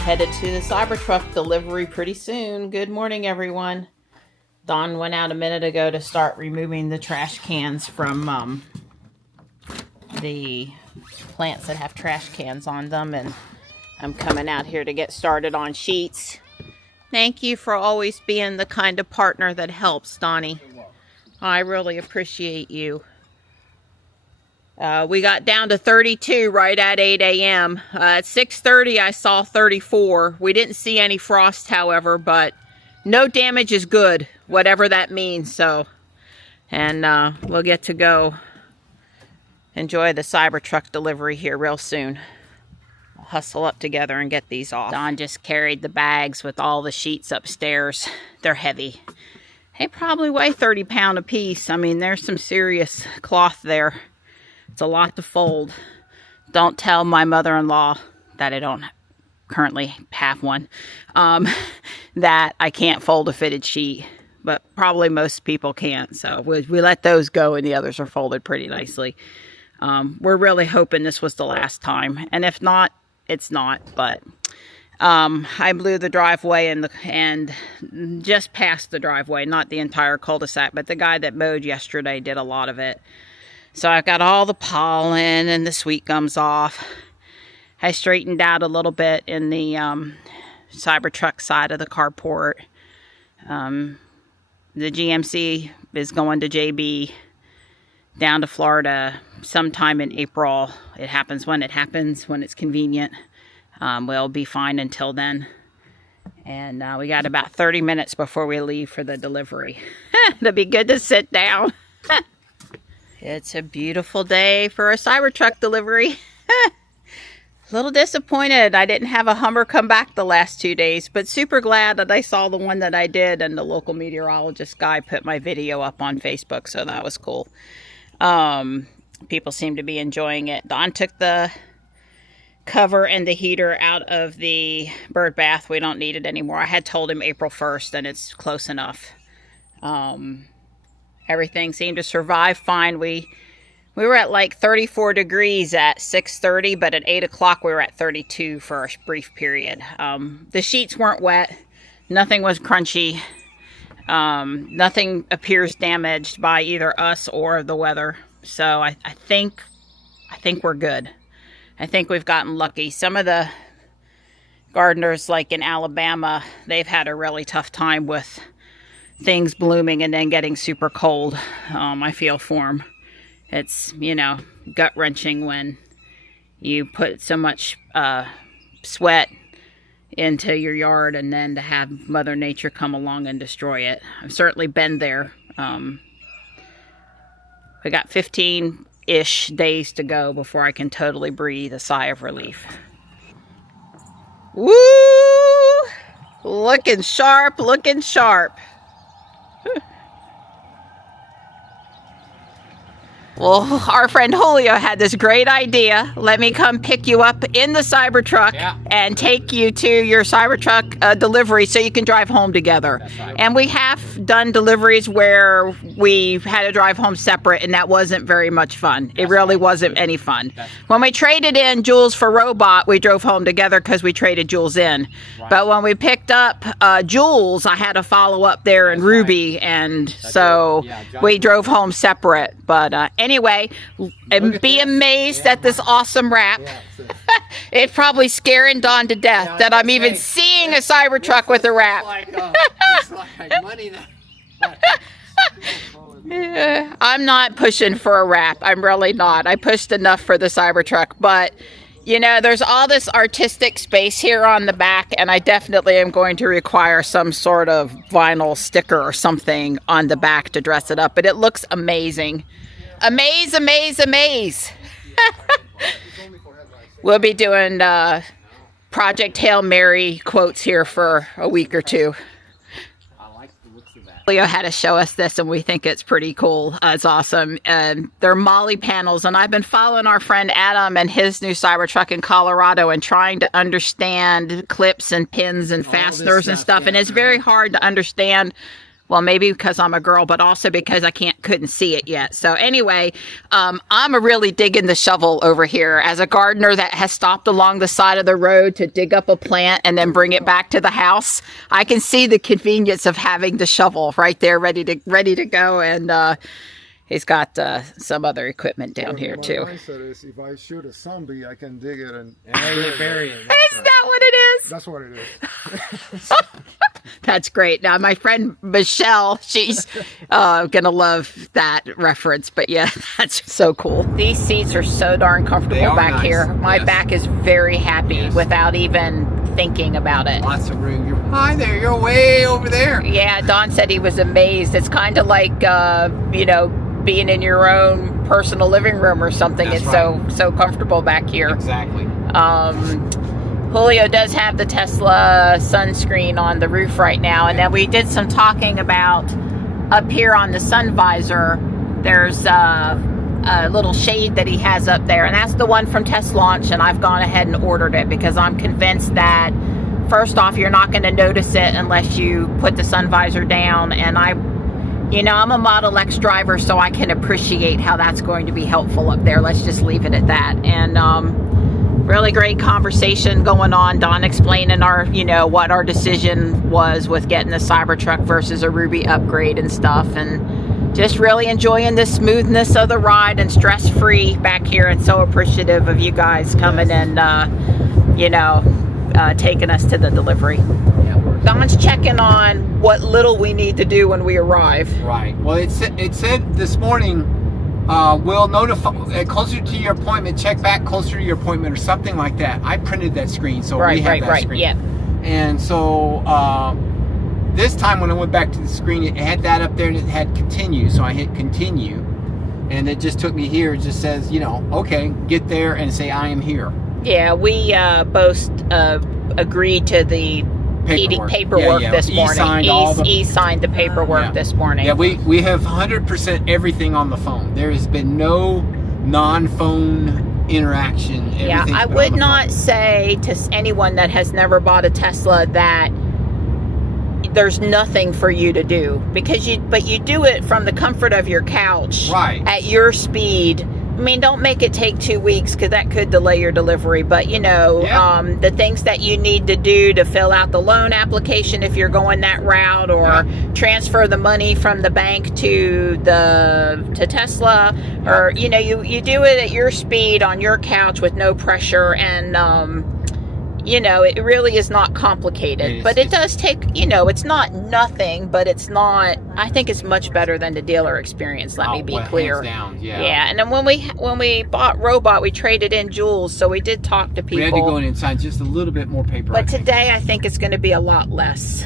headed to the Cybertruck delivery pretty soon. Good morning, everyone. Dawn went out a minute ago to start removing the trash cans from the plants that have trash cans on them, and I'm coming out here to get started on sheets. Thank you for always being the kind of partner that helps, Donnie. I really appreciate you. We got down to 32 right at 8 a.m. At 6:30 I saw 34. We didn't see any frost, however, but no damage is good, whatever that means. So, and we'll get to go enjoy the Cybertruck delivery here real soon. We'll hustle up together and get these off. Don just carried the bags with all the sheets upstairs. They're heavy. They probably weigh 30 pounds a piece. I mean, there's some serious cloth there. It's a lot to fold. Don't tell my mother-in-law that I don't currently have one, that I can't fold a fitted sheet, but probably most people can't. So we let those go, and the others are folded pretty nicely. We're really hoping this was the last time, and if not, it's not. But I blew the driveway and just past the driveway, not the entire cul-de-sac, but the guy that mowed yesterday did a lot of it. So I got all the pollen and the sweet gums off. I straightened out a little bit in the Cybertruck side of the carport. The GMC is going to JB down to Florida sometime in April. It happens, when it's convenient. We'll be fine until then. And we got about 30 minutes before we leave for the delivery. It'll be good to sit down. It's a beautiful day for a Cybertruck delivery. A little disappointed I didn't have a Hummer come back the last 2 days, but super glad that I saw the one that I did, and the local meteorologist guy put my video up on Facebook, so that was cool. People seem to be enjoying it. Don took the cover and the heater out of the bird bath. We don't need it anymore. I had told him April 1st, and it's close enough. Everything seemed to survive fine. We were at like 34 degrees at 6:30, but at 8 o'clock we were at 32 for a brief period. The sheets weren't wet. Nothing was crunchy. Nothing appears damaged by either us or the weather. So I think we're good. I think we've gotten lucky. Some of the gardeners, like in Alabama, they've had a really tough time with things blooming and then getting super cold. I feel for them. It's, you know, gut-wrenching when you put so much sweat into your yard and then to have Mother Nature come along and destroy it. I've certainly been there. We got 15-ish days to go before I can totally breathe a sigh of relief. Woo! Looking sharp, looking sharp. Well, our friend Julio had this great idea. Let me come pick you up in the Cybertruck and take you to your Cybertruck delivery so you can drive home together. Right. And we have done deliveries where we had to drive home separate, and that wasn't very much fun. It really wasn't any fun. When we traded in Jules for Robot, we drove home together because we traded Jules in. Right. But when we picked up Jules, I had to follow up there in Ruby, and so we drove home separate. But anyway, be amazed at this awesome wrap. It's probably scaring Dawn to death that I'm even seeing a Cybertruck with a wrap. It's like money now. I'm not pushing for a wrap. I'm really not. I pushed enough for the Cybertruck, but you know, there's all this artistic space here on the back, and I definitely am going to require some sort of vinyl sticker or something on the back to dress it up, but it looks amazing. Amaze, amaze, amaze. We'll be doing Project Hail Mary quotes here for a week or two. Leo had to show us this, and we think it's pretty cool. It's awesome. They're Molly panels, and I've been following our friend Adam and his new Cybertruck in Colorado and trying to understand clips and pins and fasteners and stuff, and it's very hard to understand Well, maybe because I'm a girl, but also because I couldn't see it yet. So anyway, I'm really digging the shovel over here. As a gardener that has stopped along the side of the road to dig up a plant and then bring it back to the house, I can see the convenience of having the shovel right there, ready to go. And he's got some other equipment down here too. My mindset is, if I shoot a zombie, I can dig it and bury it. Is that what it is? That's what it is. That's great. Now, my friend Michelle, she's gonna love that reference. But yeah, that's so cool. These seats are so darn comfortable back here. My back is very happy without even thinking about it. Lots of room. Hi there. You're way over there. Yeah, Don said he was amazed. It's kind of like you know, being in your own personal living room or something. It's so comfortable back here. Exactly. Julio does have the Tesla sunscreen on the roof right now, and then we did some talking about up here on the sun visor. There's a little shade that he has up there, and that's the one from Test Launch, and I've gone ahead and ordered it because I'm convinced that first off, you're not going to notice it unless you put the sun visor down. And I'm a Model X driver, so I can appreciate how that's going to be helpful up there. Let's just leave it at that. And really great conversation going on. Don explaining what our decision was with getting the Cybertruck versus a Ruby upgrade and stuff, and just really enjoying the smoothness of the ride and stress-free back here, and so appreciative of you guys coming and taking us to the delivery. Don's checking on what little we need to do when we arrive. Right. Well, it said this morning, we'll notify closer to your appointment, check back closer to your appointment or something like that. I printed that screen, so we have that screen. Yeah. And so this time when I went back to the screen, it had that up there and it had continue. So I hit continue, and it just took me here. It just says, okay, get there and say I am here. Yeah, we both agreed to the paperwork this morning. He signed the paperwork this morning. Yeah, we have 100% everything on the phone. There has been no non-phone interaction. Yeah, I would not say to anyone that has never bought a Tesla that there's nothing for you to do, because you do it from the comfort of your couch, right, at your speed. I mean, don't make it take 2 weeks, because that could delay your delivery. But, the things that you need to do to fill out the loan application if you're going that route, or transfer the money from the bank to Tesla, or, you do it at your speed on your couch with no pressure. And, it really is not complicated. But it does take, it's not nothing, but it's not, I think it's much better than the dealer experience. Let me be clear. Hands down, yeah. And then when we bought Robot, we traded in Jules, so we did talk to people. We had to go in and sign just a little bit more paper. But today I think it's going to be a lot less.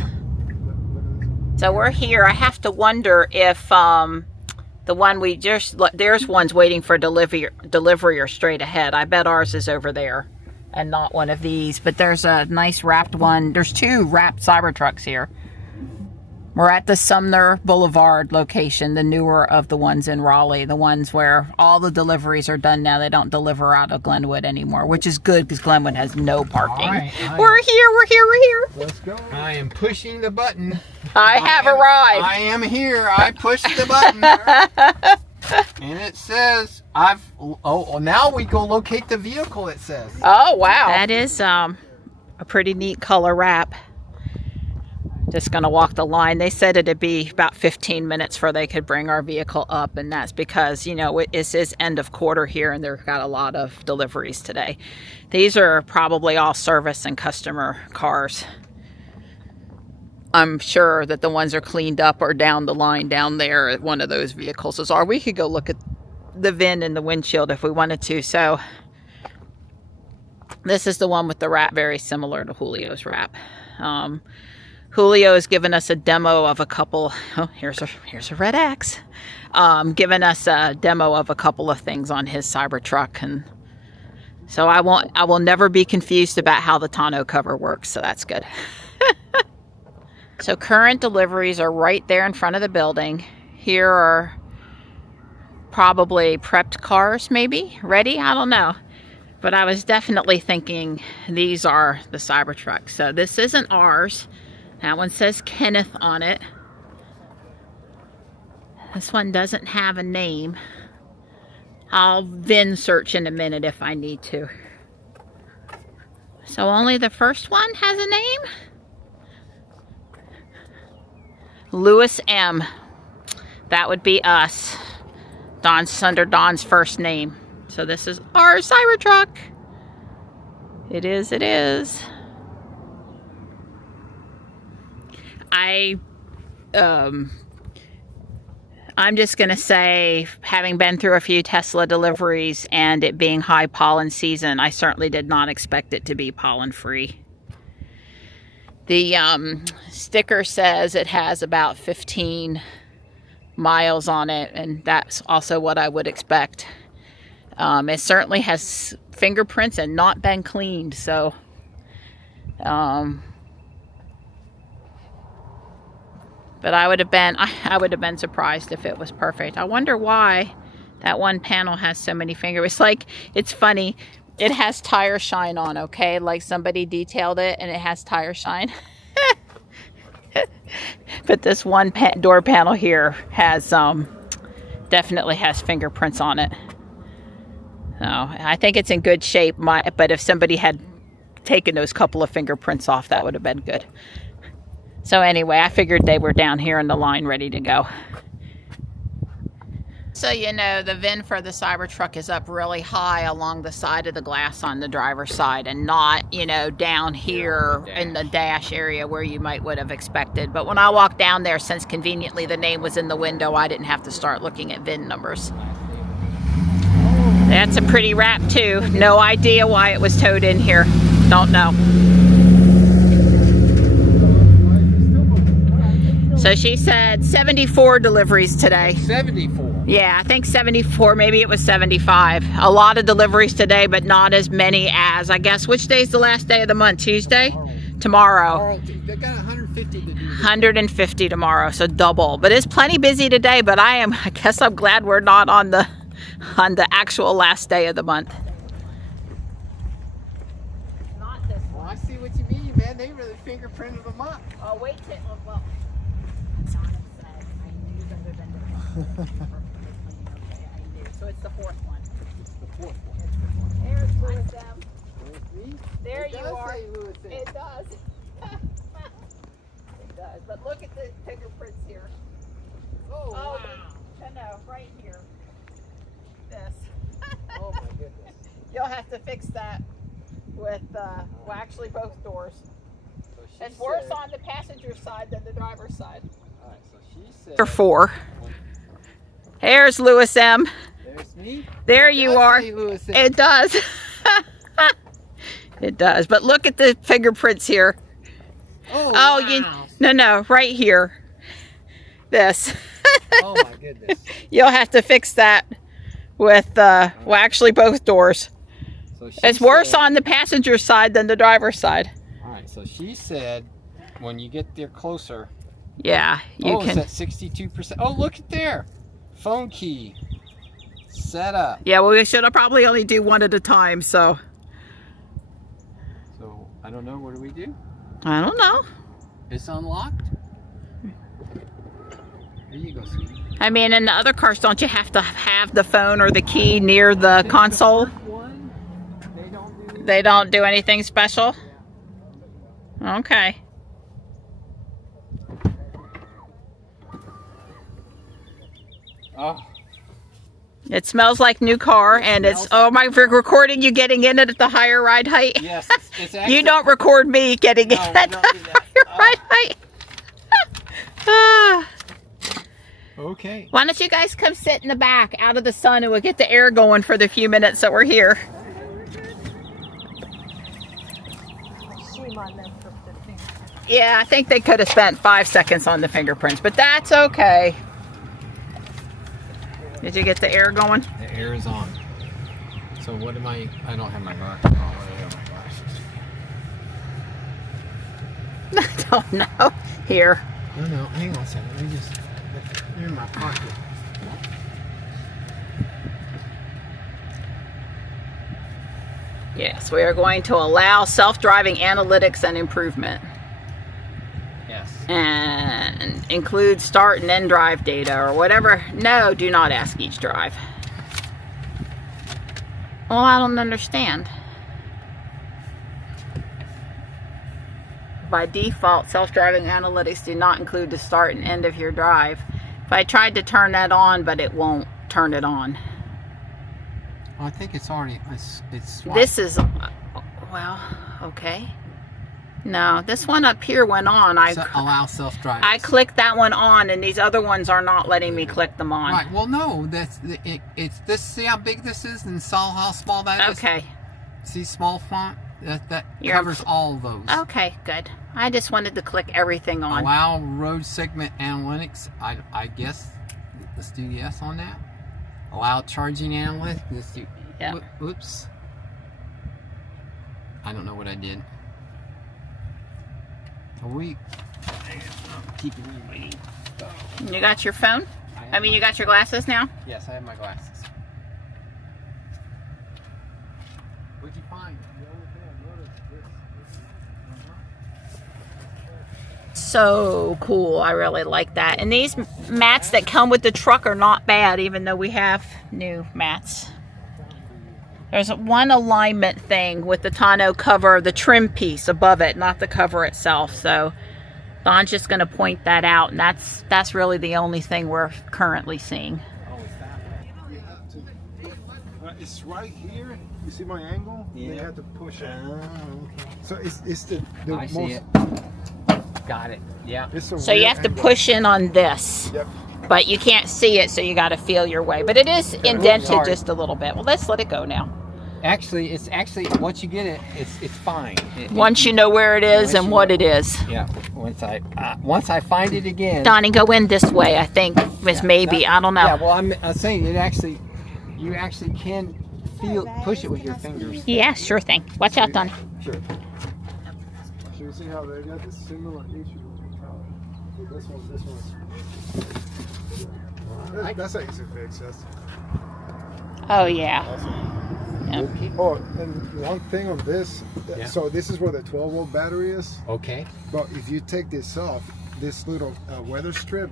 So we're here. I have to wonder if the one we just, there's ones waiting for delivery or straight ahead. I bet ours is over there and not one of these. But there's a nice wrapped one. There's 2 wrapped Cybertrucks here. We're at the Sumner Boulevard location, the newer of the ones in Raleigh, the ones where all the deliveries are done now. They don't deliver out of Glenwood anymore, which is good because Glenwood has no parking. We're here. Let's go. I am pushing the button. I have arrived. I am here. I pushed the button. And it says, now we go locate the vehicle, it says. Oh, wow. That is a pretty neat color wrap. Just going to walk the line. They said it'd be about 15 minutes before they could bring our vehicle up, and that's because, it is end of quarter here, and they've got a lot of deliveries today. These are probably all service and customer cars. I'm sure that the ones are cleaned up or down the line down there at one of those vehicles is our. We could go look at the VIN and the windshield if we wanted to. So this is the one with the wrap, very similar to Julio's wrap. Julio has given us a demo of a couple. Oh, here's a red X. Given us a demo of a couple of things on his Cybertruck, and so I will never be confused about how the tonneau cover works. So that's good. So current deliveries are right there in front of the building. Here are probably prepped cars, maybe ready. I don't know. But I was definitely thinking these are the Cybertruck. So this isn't ours. That one says Kenneth on it. This one doesn't have a name. I'll VIN search in a minute if I need to. So only the first one has a name? Lewis M. That would be us. Don's under Don's first name. So this is our Cybertruck. It is, it is. I'm just going to say, having been through a few Tesla deliveries and it being high pollen season, I certainly did not expect it to be pollen free. The sticker says it has about 15 miles on it, and that's also what I would expect. It certainly has fingerprints and not been cleaned, so but I would have been surprised if it was perfect. I wonder why that one panel has so many fingers. It's funny. It has tire shine on, okay? Like somebody detailed it and it has tire shine. But this one door panel here has definitely has fingerprints on it. So I think it's in good shape. But if somebody had taken those couple of fingerprints off, that would have been good. So anyway, I figured they were down here in the line ready to go. So you know, the VIN for the Cybertruck is up really high along the side of the glass on the driver's side, and not, you know, down here in the dash area where you would have expected. But when I walked down there, since conveniently the name was in the window, I didn't have to start looking at VIN numbers. That's a pretty wrap too. No idea why it was towed in here. Don't know. So she said 74 deliveries today. 74? Yeah, I think 74, maybe it was 75. A lot of deliveries today, but not as many as, I guess, which day is the last day of the month? Tuesday? Tomorrow. They got 150 to do this. 150 tomorrow, so double. But it's plenty busy today, but I guess I'm glad we're not on the actual last day of the month. Not this one. Well, I see what you mean, man. They really fingerprinted them up. Oh, wait till, well. So it's the fourth one. It's the fourth one. There's Lewis M. There It you does are. say Lewis M. It does. It does. But look at the fingerprints here. Oh, wow. No, right here. This. Oh my goodness. You'll have to fix that with, well, actually both doors. So It's worse on the passenger side than the driver's side. All right, so she said. Or 4. There's Lewis M. There's me. There you are. Lewis M. It does. It does. But look at the fingerprints here. Oh, wow. No, right here. This. Oh my goodness. You'll have to fix that with, well, actually both doors. So It's worse on the passenger side than the driver's side. All right, so she said when you get there closer. Yeah, you can. It's at 62%. Oh, look at there. Phone key. Set up. Yeah, well, we should probably only do one at a time, so. So, I don't know. What do we do? I don't know. It's unlocked. There you go, sweetie. I mean, in the other cars, don't you have to have the phone or the key near the console? They don't do anything special? Okay. Oh. It smells like new car, and it's, oh my, recording you getting in it at the higher ride height. Yes, it's actually, You don't record me getting in at the higher ride height. Ah. Okay. Why don't you guys come sit in the back out of the sun, and we'll get the air going for the few minutes that we're here. Yeah, I think they could have spent 5 seconds on the fingerprints, but that's okay. Did you get the air going? The air is on. So what am I don't have my glasses. Oh, I have my glasses. I don't know. Here. No, hang on a second. Let me just, they're in my pocket. Yes, we are going to allow self-driving analytics and improvement. Yes. And And include start and end drive data or whatever. No, do not ask each drive. Well, I don't understand. By default, self-driving analytics do not include the start and end of your drive. If I tried to turn that on, but it won't turn it on. I think it's already, it's swiped. This is, well, okay. No, this one up here went on. Allow self-driving. I clicked that one on, and these other ones are not letting me click them on. Right. Well, no, it's this. See how big this is, and saw how small that is. Okay. See small font. That You're- covers all those. Okay, good. I just wanted to click everything on. Allow road segment analytics. I guess let's do yes on that. Allow charging analytics. Let's do. Yeah. Oops. I don't know what I did. We keep it moving. You got your phone? I mean, you got your glasses now? Yes, I have my glasses. What'd you find? So cool. I really like that. And these mats that come with the truck are not bad, even though we have new mats. There's one alignment thing with the tonneau cover, the trim piece above it, not the cover itself. So Don's just going to point that out, and that's really the only thing we're currently seeing. Oh, it's that way. You have to, it's right here. You see my angle? Yeah. They have to push it. Oh, okay. So it's the I most. see it. Got it. Yeah. It's a So you weird have to angle. push in on this, Yep. but you can't see it, so you got to feel your way. But it is indented sorry. just a little bit. Well, let's let it go now. Actually, it's once you get it, it's fine. Once you know where it is and what it is. Yeah. Once I find it again. Donnie, go in this way, I think, Miss Maybe. I don't know. Yeah. Well, I'm saying it actually. You actually can push it with your fingers. Yeah, sure thing. Watch out, Donnie. Sure. So you see how they got this similar issue with the color. So this one's. That's an easy fix. That's Oh, yeah. awesome. Yep. Okay. Oh, and one thing on this. Yeah. So this is where the 12-volt battery is. Okay. But if you take this off, this little weather strip,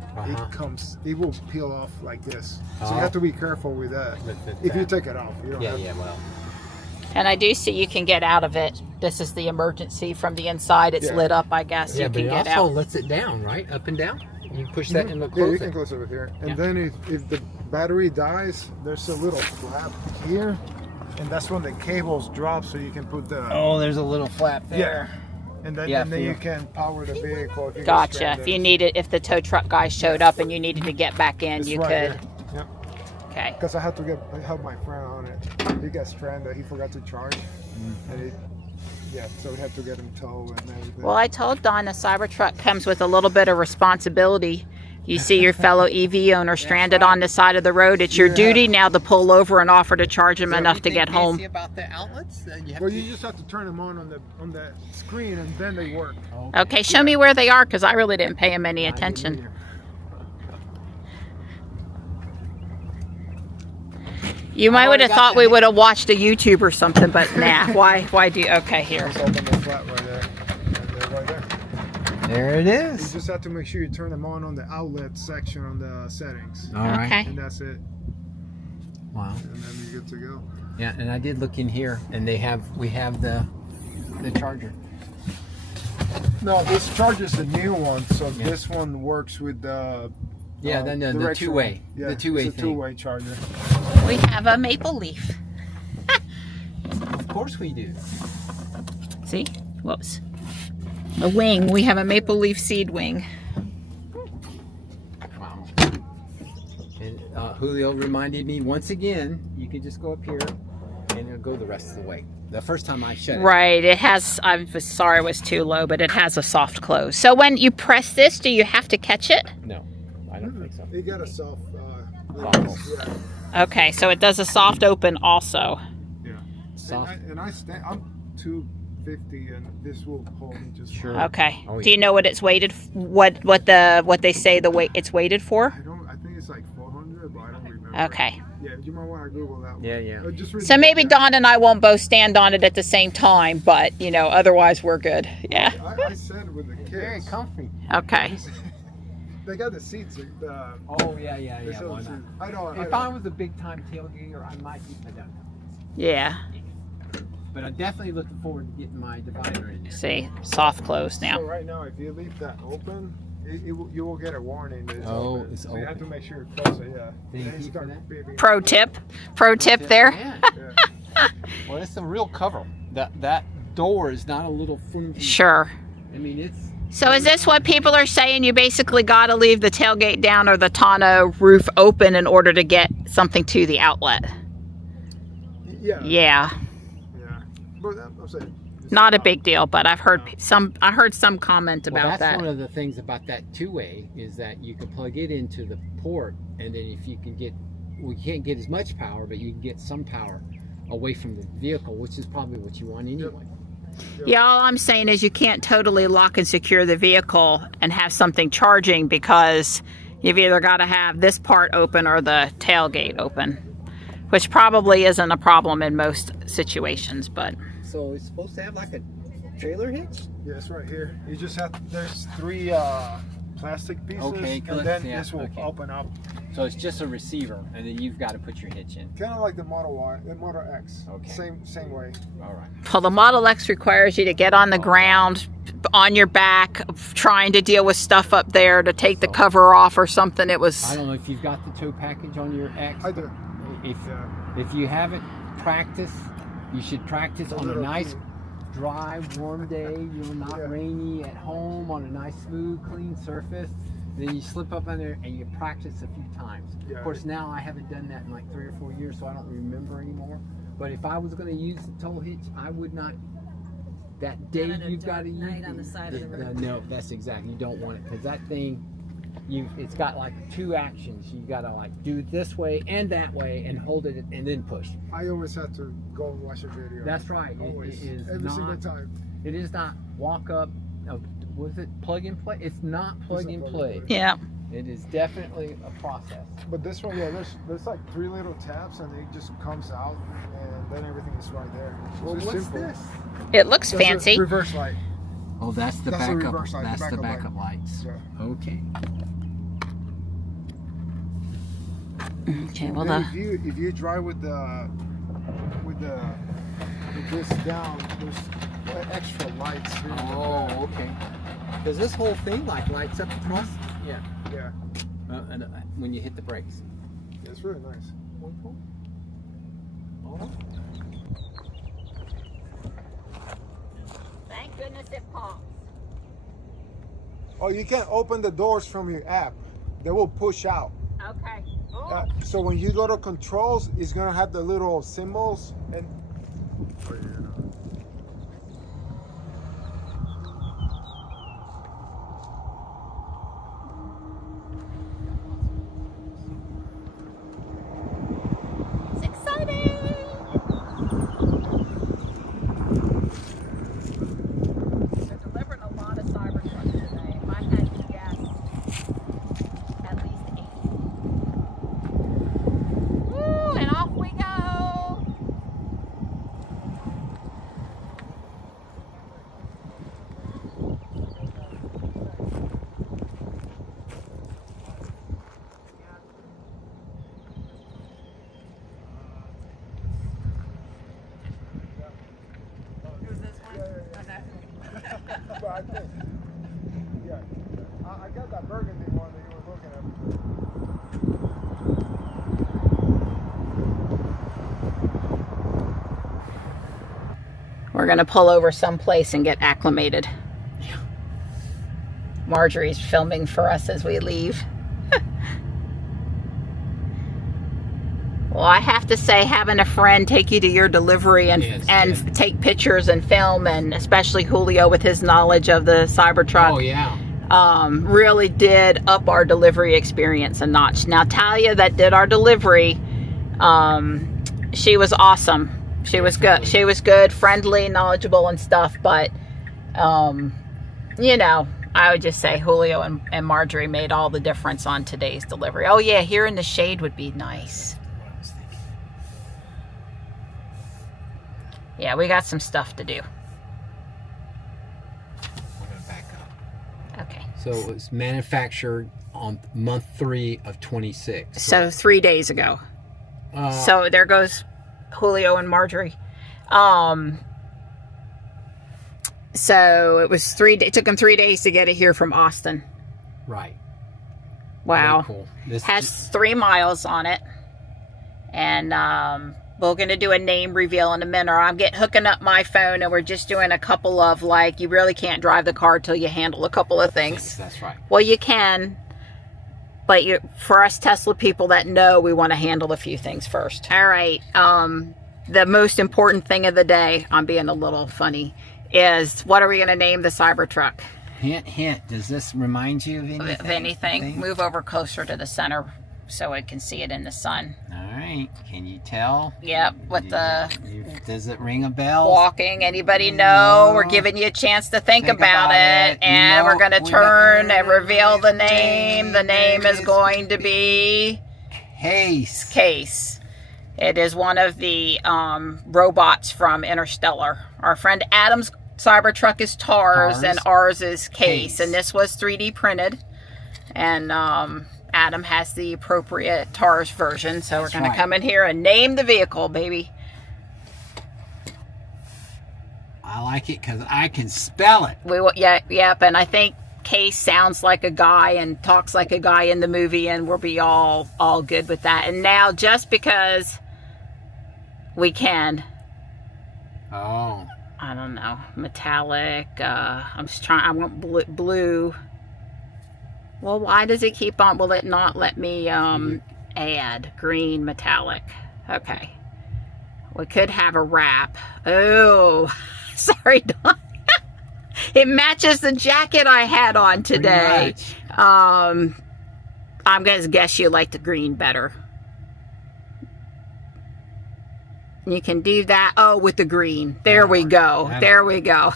it will peel off like this. So you have to be careful with that. If you take it off, you don't have to. Well. And I do see you can get out of it. This is the emergency from the inside. It's Yeah. lit up, I guess. Yeah, You but can it get also out. lets it down, right? Up and down. You push that and it'll Yeah, close you can it. close over here. And Yeah. then if the battery dies, there's a little flap here. And that's when the cables drop, so you can put the... Oh, there's a little flap there. Yeah. And then, Yeah, you can power the vehicle if you get Gotcha. stranded. If you needed, if the tow truck guy showed up and you needed to get back in, It's you right could. here. Yep. Okay. Because I had to help my friend on it. He got stranded. He forgot to charge. And so we had to get him towed and everything. Well, I told Don the Cybertruck comes with a little bit of responsibility. You see your fellow EV owner stranded on the side of the road. It's your duty now to pull over and offer to charge him enough to get home. About the outlets? You just have to turn them on the screen, and then they work. Okay, show me where they are, because I really didn't pay him any attention. You might would have thought we would have watched a YouTube or something, but nah. Why do you? Okay, here. Just open the flat right there. And they're right there. There it You is. just have to make sure you turn them on the outlet section on the settings. All right. Okay. And that's it. Wow. And then you're good to go. Yeah, and I did look in here, and we have the charger. No, this charger's the new one, so this one works with the Then the directional. two-way, Yeah, the two-way it's a thing. two-way charger. We have a maple leaf. Of course we do. See? Whoops. The wing. We have a maple leaf seed wing. Wow. And Julio reminded me once again, you can just go up here and it'll go the rest of the way. The first time I shut it. Right. It has, I was sorry it was too low, but it has a soft close. So when you press this, do you have to catch it? No, I don't think so. It got a soft Soft. yeah. Okay, so it does a soft open also. Yeah. Soft. I'm 250, and this will hold me just Sure. fine. Okay. Oh, Do you know what it's weighted? What they say the weight it's weighted for? I think it's like 400, but I don't remember. Okay. Yeah, you might want to Google that one. Yeah. Just read So the- maybe yeah. Don and I won't both stand on it at the same time, but otherwise we're good. Yeah. I said with the kids. Very comfy. Okay. They got the seats. Oh yeah. Why not? I know. If I was a big time tailgater, I might keep my duck. Yeah. But I'm definitely looking forward to getting my divider in there. See, soft close now. So right now, if you leave that open, you will get a warning that it's open. It's so open. You have to make sure you close it. Yeah. Thank Then you start for that. beeping. Pro tip there. Yeah. Yeah. Well, it's a real cover. That door is not a little flimsy. Sure. I mean, it's. So is this what people are saying? You basically got to leave the tailgate down or the tonneau roof open in order to get something to the outlet. Yeah. Yeah. Yeah. But I'm saying. Not a big deal, but I've heard some comment Well, about that's that. one of the things about that two-way is that you can plug it into the port, and then if you can get, we can't get as much power, but you can get some power away from the vehicle, which is probably what you want anyway. Yeah, all I'm saying is you can't totally lock and secure the vehicle and have something charging because you've either got to have this part open or the tailgate open, which probably isn't a problem in most situations, but. So it's supposed to have like a trailer hitch? Yeah, it's right here. You just have. There's 3 plastic pieces, Okay, and good. then Yeah, this will okay. open up. So it's just a receiver, and then you've got to put your hitch in. Kind of like the Model Y, the Model X. Okay. Same way. All right. Well, the Model X requires you to get on the ground, on your back, trying to deal with stuff up there to take the cover off or something. It I was. don't know if you've got the tow package on your X. I do. If you haven't practiced, you should practice on a nice, dry, warm day. You're not Yeah. rainy at home on a nice, smooth, clean surface. Then you slip up on there and you practice a few times. Yeah. Of course, now I haven't done that in like 3 or 4 years, so I don't remember anymore. But if I was going to use the tow hitch, I would not. That day Not on a you've got to dark use night on the side of the road. No, that's exactly. You don't want it because that thing, it's got like 2 actions. You got to like do it this way and that way and hold it and then push. I always have to go and watch a video. That's right. Always. It is Every single not. time. It is not walk up. Was it plug and play? It's not plug and play. Yeah. It is definitely a process. But this one, yeah, there's like 3 little taps, and it just comes out, and then everything is right there. Well, It's what's simple. this? It looks That's a fancy. reverse light. Oh, that's the That's the backup. reverse light, the That's the backup backup lights. Yeah. Okay. Okay, well, And if you drive with this down, there's extra lights here. Oh, okay. Does this whole thing like lights up across? Yeah. Yeah, And when you hit the brakes. it's really nice. Oh. Thank goodness it pops. Oh, you can open the doors from your app. They will push out. Okay. So when you go to controls, it's gonna have the little symbols and. It's exciting. They're delivering a lot of Cybertrucks today. If I had to guess, at least 8. Woo, and off we go. But I think, yeah, I got that burgundy one that you were looking at. We're gonna pull over someplace and get acclimated. Marjorie's filming for us as we leave. Well, I have to say, having a friend take you to your delivery and Yes, and take pictures and film, and especially Julio with his knowledge of the Cybertruck, Oh yeah. really did up our delivery experience a notch. Now, Talia, that did our delivery, she was awesome. She was good. She was good, friendly, knowledgeable, and stuff. But, you know, I would just say Julio and Marjorie made all the difference on today's delivery. Oh yeah, here in the shade would be nice. Yeah, we got some stuff to do. We're gonna back up. Okay. So it was manufactured on month 3 of 26. So 3 days ago. So there goes Julio and Marjorie. So it was it took them 3 days to get it here from Austin. Right. Wow. Very cool. This has 3 miles on it. And we're going to do a name reveal in a minute. I'm hooking up my phone, and we're just doing a couple of, like, you really can't drive the car till you handle a couple of things. That's right. Well, you can, but for us Tesla people that know, we want to handle a few things first. All right. The most important thing of the day, I'm being a little funny, is what are we going to name the Cybertruck? Hint, hint. Does this remind you of anything? Of anything. Move over closer to the center so I can see it in the sun. All right. Can you tell? Yep. With does it ring a bell? Walking. Anybody know? We're giving you a chance to think about it. And we're going to turn and reveal the name. The name is going to be Case. It is one of the robots from Interstellar. Our friend Adam's Cybertruck is TARS, and ours is Case. And this was 3D printed. And Adam has the appropriate TARS version. So we're going to come in here and name the vehicle, baby. I like it because I can spell it. Yep. And I think Case sounds like a guy and talks like a guy in the movie, and we'll be all good with that. And now, just because we can, I don't know, metallic, I'm just trying, I want blue. Well, why does it keep on, will it not let me add green metallic? Okay. We could have a wrap. Oh, sorry, Don. It matches the jacket I had on today. I'm going to guess you like the green better. You can do that. Oh, with the green. There we go. There we go.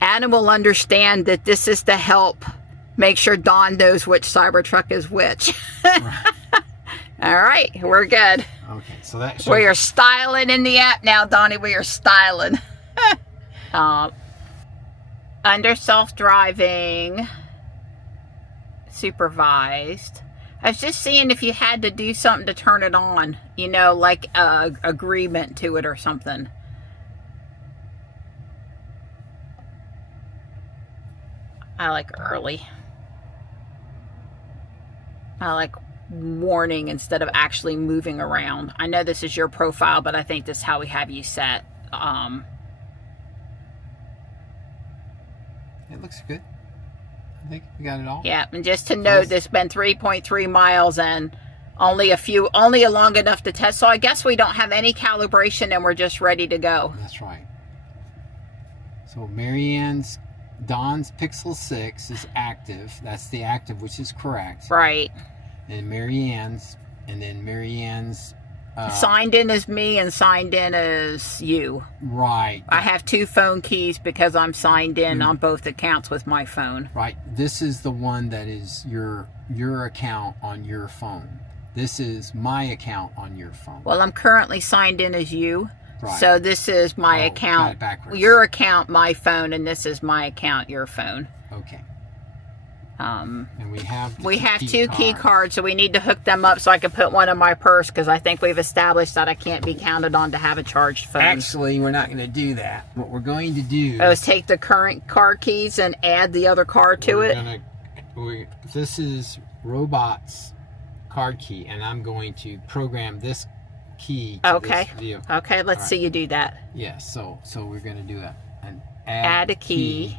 Adam will understand that this is to help make sure Dawn knows which Cybertruck is which. All right, we're good. Okay, so that we are styling in the app now, Donnie. We are styling. Under self-driving, supervised. I was just seeing if you had to do something to turn it on, you know, like agreement to it or something. I like early. I like warning instead of actually moving around. I know this is your profile, but I think this is how we have you set. It looks good. I think we got it all. Yeah, and just to note, this has been 3.3 miles and only long enough to test. So I guess we don't have any calibration and we're just ready to go. That's right. So Dawn's Pixel 6 is active. That's the active, which is correct. Right. And Marianne's signed in as me and signed in as you. Right. I have 2 phone keys because I'm signed in on both accounts with my phone. Right. This is the one that is your account on your phone. This is my account on your phone. Well, I'm currently signed in as you. Right. So this is my account, your account, my phone, and this is my account, your phone. Okay. And we have 2 key cards, so we need to hook them up so I can put one in my purse, because I think we've established that I can't be counted on to have a charged phone. Actually, we're not going to do that. What we're going to do is take the current car keys and add the other car to it. This is Robot's card key, and I'm going to program this key to this vehicle. Okay, let's see you do that. Yes, so we're going to do an add a key.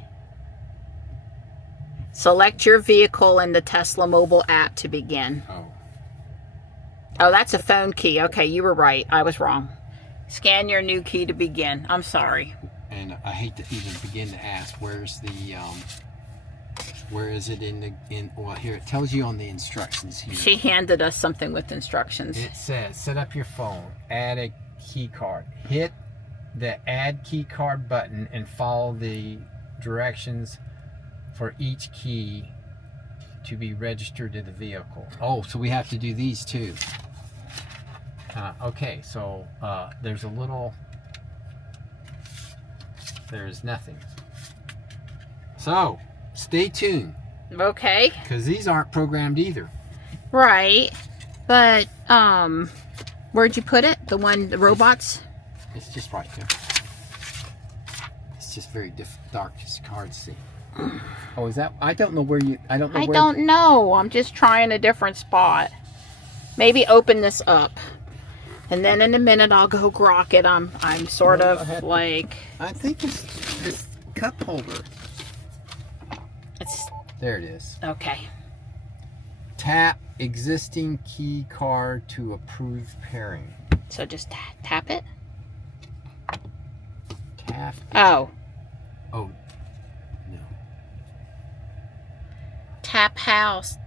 Select your vehicle in the Tesla mobile app to begin. Oh, that's a phone key. Okay, you were right. I was wrong. Scan your new key to begin. I'm sorry. And I hate to even begin to ask, where's the where is it well, here it tells you on the instructions here. She handed us something with instructions. It says set up your phone, add a key card. Hit the add key card button and follow the directions for each key to be registered to the vehicle. Oh, so we have to do these too. Okay, so there's nothing. So stay tuned. Okay. Because these aren't programmed either. Right. But, where'd you put it? The robots? It's just right there. It's just very dark. It's hard to see. Oh, is that? I don't know where you. I don't know. I don't know. I'm just trying a different spot. Maybe open this up, and then in a minute I'll go grok it. I'm sort of like. I think it's this cup holder. It's. There it is. Okay. Tap existing key card to approve pairing. So just tap it. Tap. Oh. Oh. No. Tap house.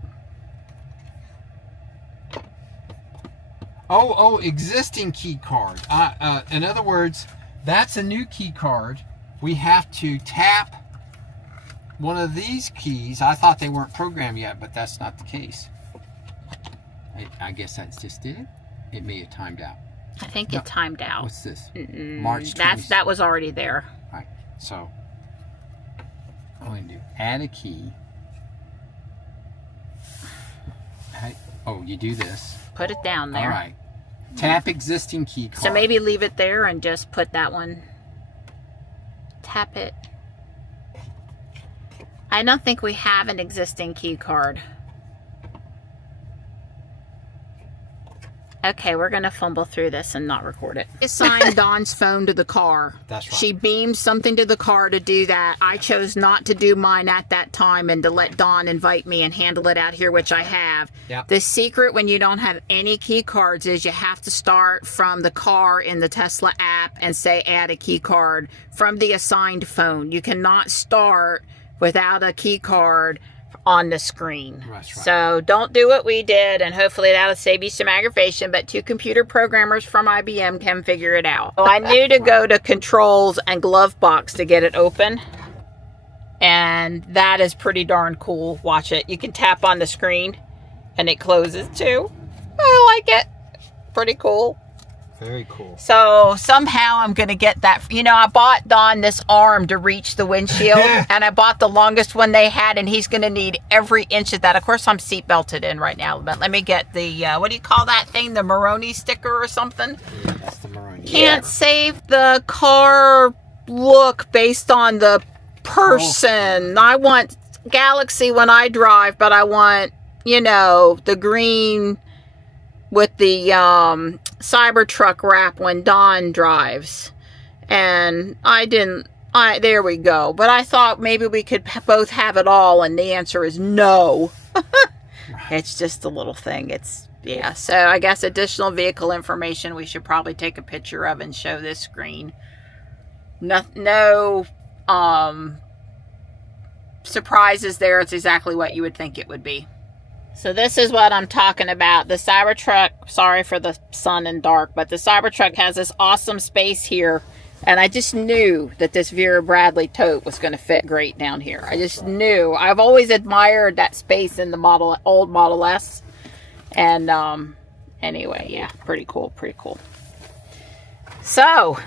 Oh, existing key card. In other words, that's a new key card. We have to tap one of these keys. I thought they weren't programmed yet, but that's not the case. I guess that's just it. It may have timed out. I think it timed out. What's this? March 20th. That was already there. All right. So I'm going to do add a key. Oh, you do this. Put it down there. All right. Tap existing key card. So maybe leave it there and just put that one. Tap it. I don't think we have an existing key card. Okay, we're going to fumble through this and not record it. Assign Dawn's phone to the car. That's right. She beamed something to the car to do that. I chose not to do mine at that time and to let Dawn invite me and handle it out here, which I have. Yep. The secret when you don't have any key cards is you have to start from the car in the Tesla app and say add a key card from the assigned phone. You cannot start without a key card on the screen. That's right. So don't do what we did, and hopefully that'll save you some aggravation, but 2 computer programmers from IBM can figure it out. So I knew to go to controls and glove box to get it open, and that is pretty darn cool. Watch it. You can tap on the screen and it closes too. I like it. Pretty cool. Very cool. So somehow I'm going to get that. You know, I bought Don this arm to reach the windshield, and I bought the longest one they had, and he's going to need every inch of that. Of course, I'm seat belted in right now, but let me get the, what do you call that thing? The Maroni sticker or something? Yeah, that's the Maroni. Can't save the car look based on the person. I want Galaxy when I drive, but I want, you know, the green with the Cybertruck wrap when Dawn drives. And there we go. But I thought maybe we could both have it all, and the answer is no. It's just a little thing. Yeah, so I guess additional vehicle information we should probably take a picture of and show this screen. No surprises there. It's exactly what you would think it would be. So this is what I'm talking about. The Cybertruck, sorry for the sun and dark, but the Cybertruck has this awesome space here. And I just knew that this Vera Bradley tote was going to fit great down here. I just knew. I've always admired that space in the old Model S. And anyway, yeah, pretty cool, pretty cool. So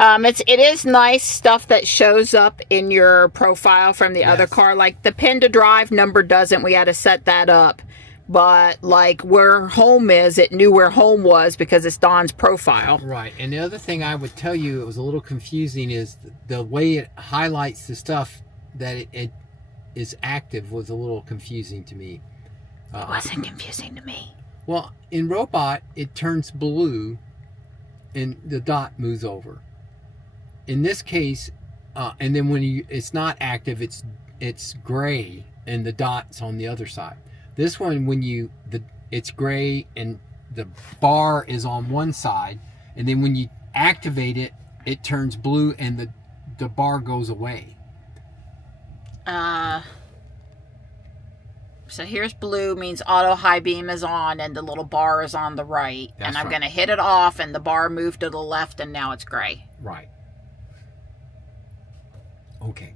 it is nice stuff that shows up in your profile from the other car. Like the pin to drive number doesn't. We had to set that up. But like where home is, it knew where home was because it's Don's profile. Right. And the other thing I would tell you, it was a little confusing, is the way it highlights the stuff that it is active was a little confusing to me. It wasn't confusing to me. Well, in Robot, it turns blue and the dot moves over. In this case, and then when it's not active, it's gray and the dot's on the other side. This one, when it's gray and the bar is on one side, and then when you activate it, it turns blue and the bar goes away. So here's blue, means auto high beam is on and the little bar is on the right. That's and I'm right. going to hit it off and the bar moved to the left and now it's gray. Right. Okay.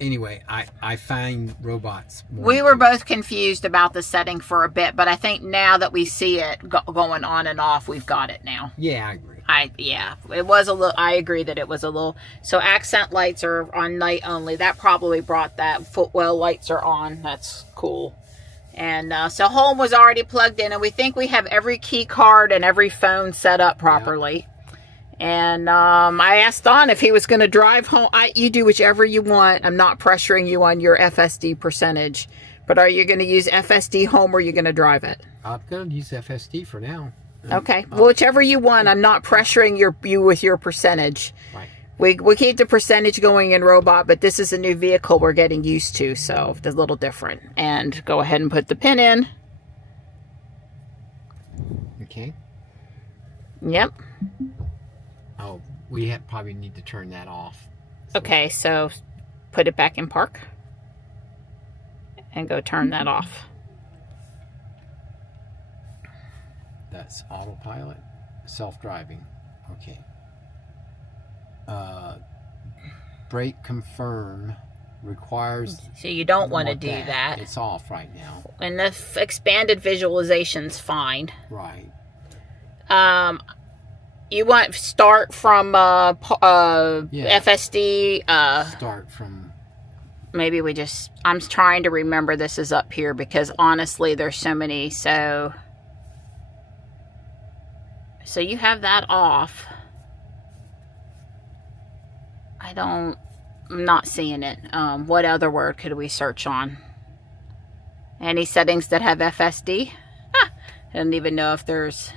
Anyway, I find robots more We were both confused about the setting for a bit, but I think now that we see it going on and off, we've got it now. Yeah, I agree. Yeah, it was a little, I agree that it was a little. So accent lights are on night only. That probably brought that. Footwell lights are on. That's cool. And so home was already plugged in, and we think we have every key card and every phone set up properly. And I asked Don if he was going to drive home. You do whichever you want. I'm not pressuring you on your FSD percentage. But are you going to use FSD home, or are you going to drive it? I'm going to use FSD for now. Okay. Well, whichever you want. I'm not pressuring you with your percentage. Right. We keep the percentage going in robot, but this is a new vehicle we're getting used to, so it's a little different. And go ahead and put the pin in. Okay. Yep. Oh, we probably need to turn that off. So. Okay, so put it back in park. And go turn that off. That's autopilot, self-driving. Okay. Brake confirm requires. So you don't want to do that. It's off right now. And the expanded visualization's fine. Right. You want start from FSD. Start from. Maybe we just. I'm trying to remember this is up here because honestly, there's so many. So you have that off. I'm not seeing it. What other word could we search on? Any settings that have FSD? I don't even know if there's.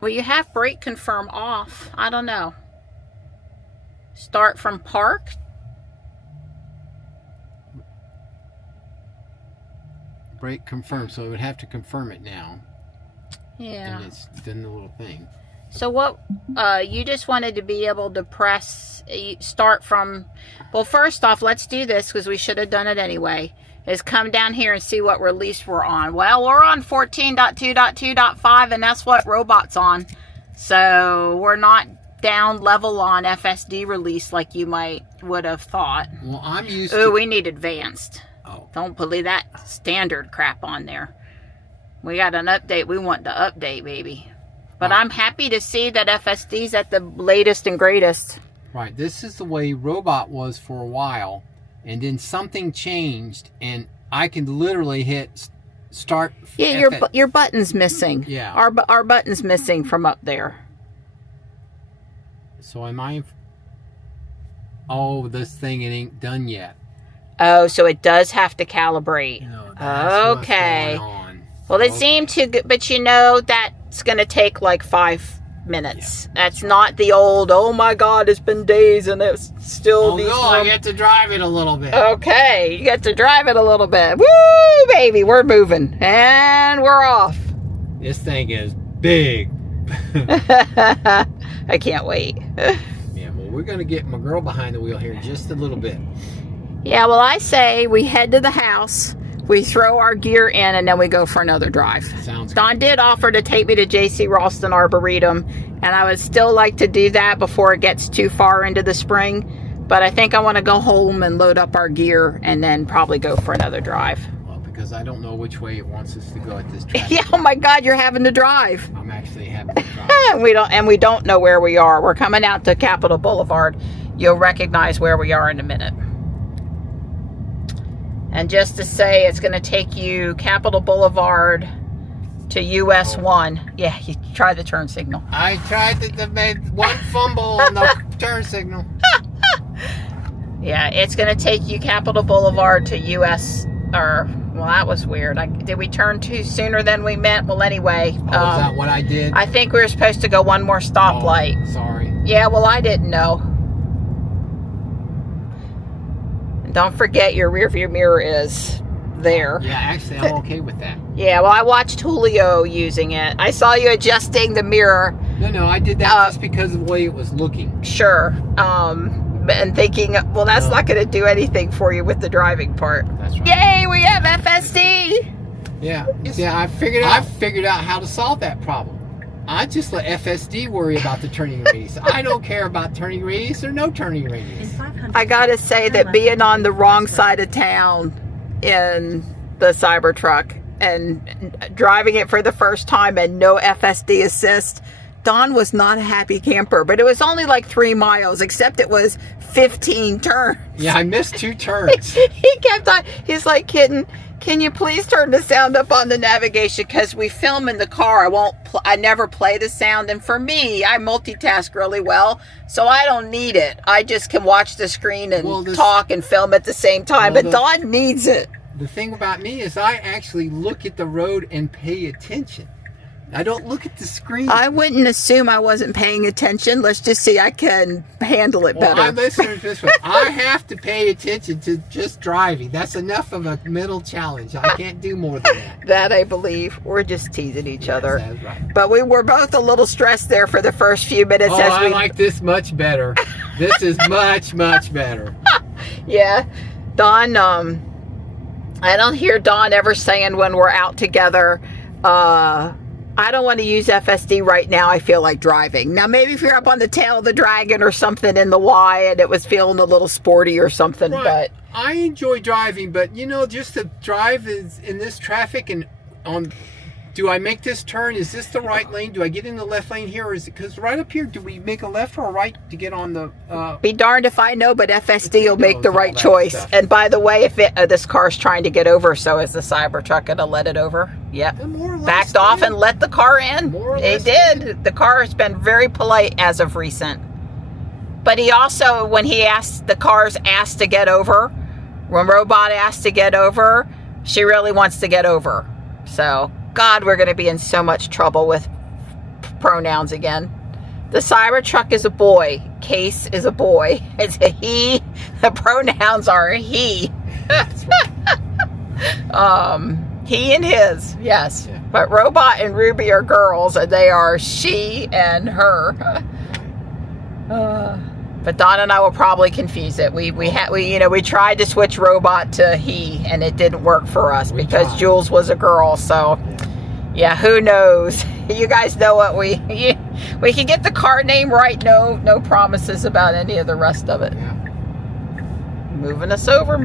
Well, you have brake confirm off. I don't know. Start from park. Brake confirm, so it would have to confirm it now. Yeah. And it's done the little thing. So what, you just wanted to be able to press, start from, well, first off, let's do this because we should have done it anyway, is come down here and see what release we're on. Well, we're on 14.2.2.5 and that's what robot's on. So we're not down level on FSD release like you would have thought. Well, I'm used to... we need advanced. Oh. Don't believe that standard crap on there. We got an update we want to update, baby. But I'm happy to see that FSD's at the latest and greatest. Right. This is the way robot was for a while. And then something changed. And I can literally hit start. Yeah, your button's missing. Yeah. Our button's missing from up there. So am I... Oh, this thing, it ain't done yet. Oh, so it does have to calibrate. No, that's okay. What's going on. Well, it seemed to... But you know, that's going to take like 5 minutes. Yeah. That's not the old, oh my God, it's been days and it's still... I get to drive it a little bit. Okay, you get to drive it a little bit. Woo, baby, we're moving. And we're off. This thing is big. I can't wait. Yeah, well, we're going to get my girl behind the wheel here just a little bit. Yeah, well, I say we head to the house, we throw our gear in, and then we go for another drive. Sounds Don did offer to take me to J.C. Ralston Arboretum, and I would still like to do that before it gets too far into the spring. But I think I want to go home and load up our gear and then probably go for another drive. Well, because I don't know which way it wants us to go at this track. Yeah, oh my God, you're having to drive. I'm actually having to drive. we don't know where we are. We're coming out to Capitol Boulevard. You'll recognize where we are in a minute. And just to say, it's going to take you Capitol Boulevard to US 1. Yeah, you try the turn signal. I tried to make one fumble on the turn signal. Yeah, it's going to take you Capitol Boulevard to US, well, that was weird. Did we turn too sooner than we meant? Well, anyway. Oh, is that what I did? I think we were supposed to go one more stoplight. Oh, sorry. Yeah, well, I didn't know. Don't forget your rear view mirror is there. Yeah, actually, I'm okay with that. Yeah, well, I watched Julio using it. I saw you adjusting the mirror. No, I did that just because of the way it was looking. Sure. And thinking, well, that's not going to do anything for you with the driving part. That's right. Yay, we have FSD. Yeah, I figured out how to solve that problem. I just let FSD worry about the turning radius. I don't care about turning radius or no turning radius. I gotta say that being on the wrong side of town in the Cybertruck and driving it for the first time and no FSD assist, Don was not a happy camper, but it was only like 3 miles, except it was 15 turns. Yeah, I missed 2 turns. He kept on, he's like, Kitten, can you please turn the sound up on the navigation? Because we film in the car. I never play the sound. And for me, I multitask really well, so I don't need it. I just can watch the screen and talk and film at the same time. But Don needs it. The thing about me is I actually look at the road and pay attention. I don't look at the screen. I wouldn't assume I wasn't paying attention. Let's just see, I can handle it better. Well, listen this way. I have to pay attention to just driving. That's enough of a mental challenge. I can't do more than that. That I believe. We're just teasing each other. That's right. But we were both a little stressed there for the first few minutes. I like this much better. This is much, much better. Yeah. Don, I don't hear Don ever saying when we're out together, I don't want to use FSD right now. I feel like driving. Now, maybe if you're up on the tail of the dragon or something in the Y and it was feeling a little sporty or something, right. but I enjoy driving, but you know, just to drive is in this traffic and on. Do I make this turn? Is this the right lane? Do I get in the left lane here? Or is it because right up here? Do we make a left or a right to get on the? Be darned if I know, but FSD will make the right choice. Stuff. And by the way, if this car's trying to get over, so is the Cybertruck going to let it over? Yep. Backed off and let the car in. It did. The car has been very polite as of recent. But he also, when he asked, the car's asked to get over, when Robot asked to get over, she really wants to get over. So. God, we're going to be in so much trouble with pronouns again. The Cybertruck is a boy. Case is a boy. It's a he. The pronouns are he. He and his, yes. But Robot and Ruby are girls, and they are she and her. But Don and I will probably confuse it. We tried to switch Robot to he, and it didn't work for us because Jules was a girl. So, yeah, who knows? You guys know what we can get the car name right. No promises about any of the rest of it. Yeah. Moving us over.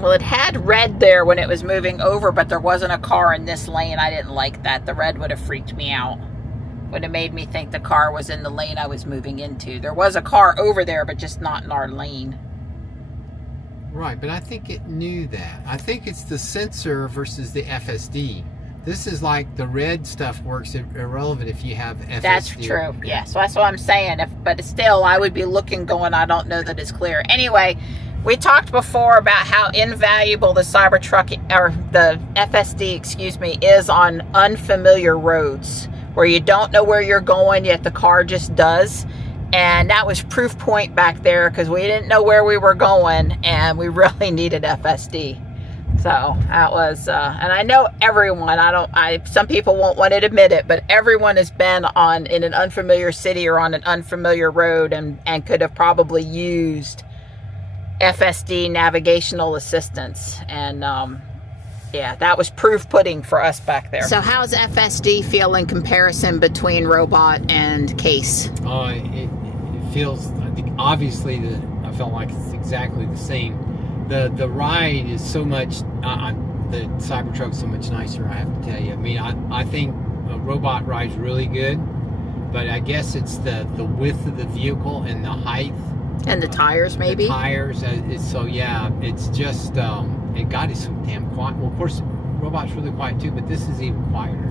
Well, it had red there when it was moving over, but there wasn't a car in this lane. I didn't like that. The red would have freaked me out. Would have made me think the car was in the lane I was moving into. There was a car over there, but just not in our lane. Right, but I think it knew that. I think it's the sensor versus the FSD. This is like the red stuff works irrelevant if you have FSD. That's true. Yeah, so that's what I'm saying. But still, I would be looking going, I don't know that it's clear. Anyway, we talked before about how invaluable the Cybertruck, or the FSD, excuse me, is on unfamiliar roads where you don't know where you're going, yet the car just does. And that was proof point back there because we didn't know where we were going and we really needed FSD. So that was, and I know everyone, some people won't want to admit it, but everyone has been in an unfamiliar city or on an unfamiliar road and could have probably used FSD navigational assistance. And yeah, that was proof pudding for us back there. So how's FSD feel in comparison between Robot and Case? It feels, I think obviously I felt like it's exactly the same. The ride is so much, the Cybertruck's so much nicer, I have to tell you. I mean, I think a Robot ride's really good, but I guess it's the width of the vehicle and the height. And the tires, maybe? The tires, so yeah, it's just, and God, it's so damn quiet. Well, of course, Robot's really quiet too, but this is even quieter.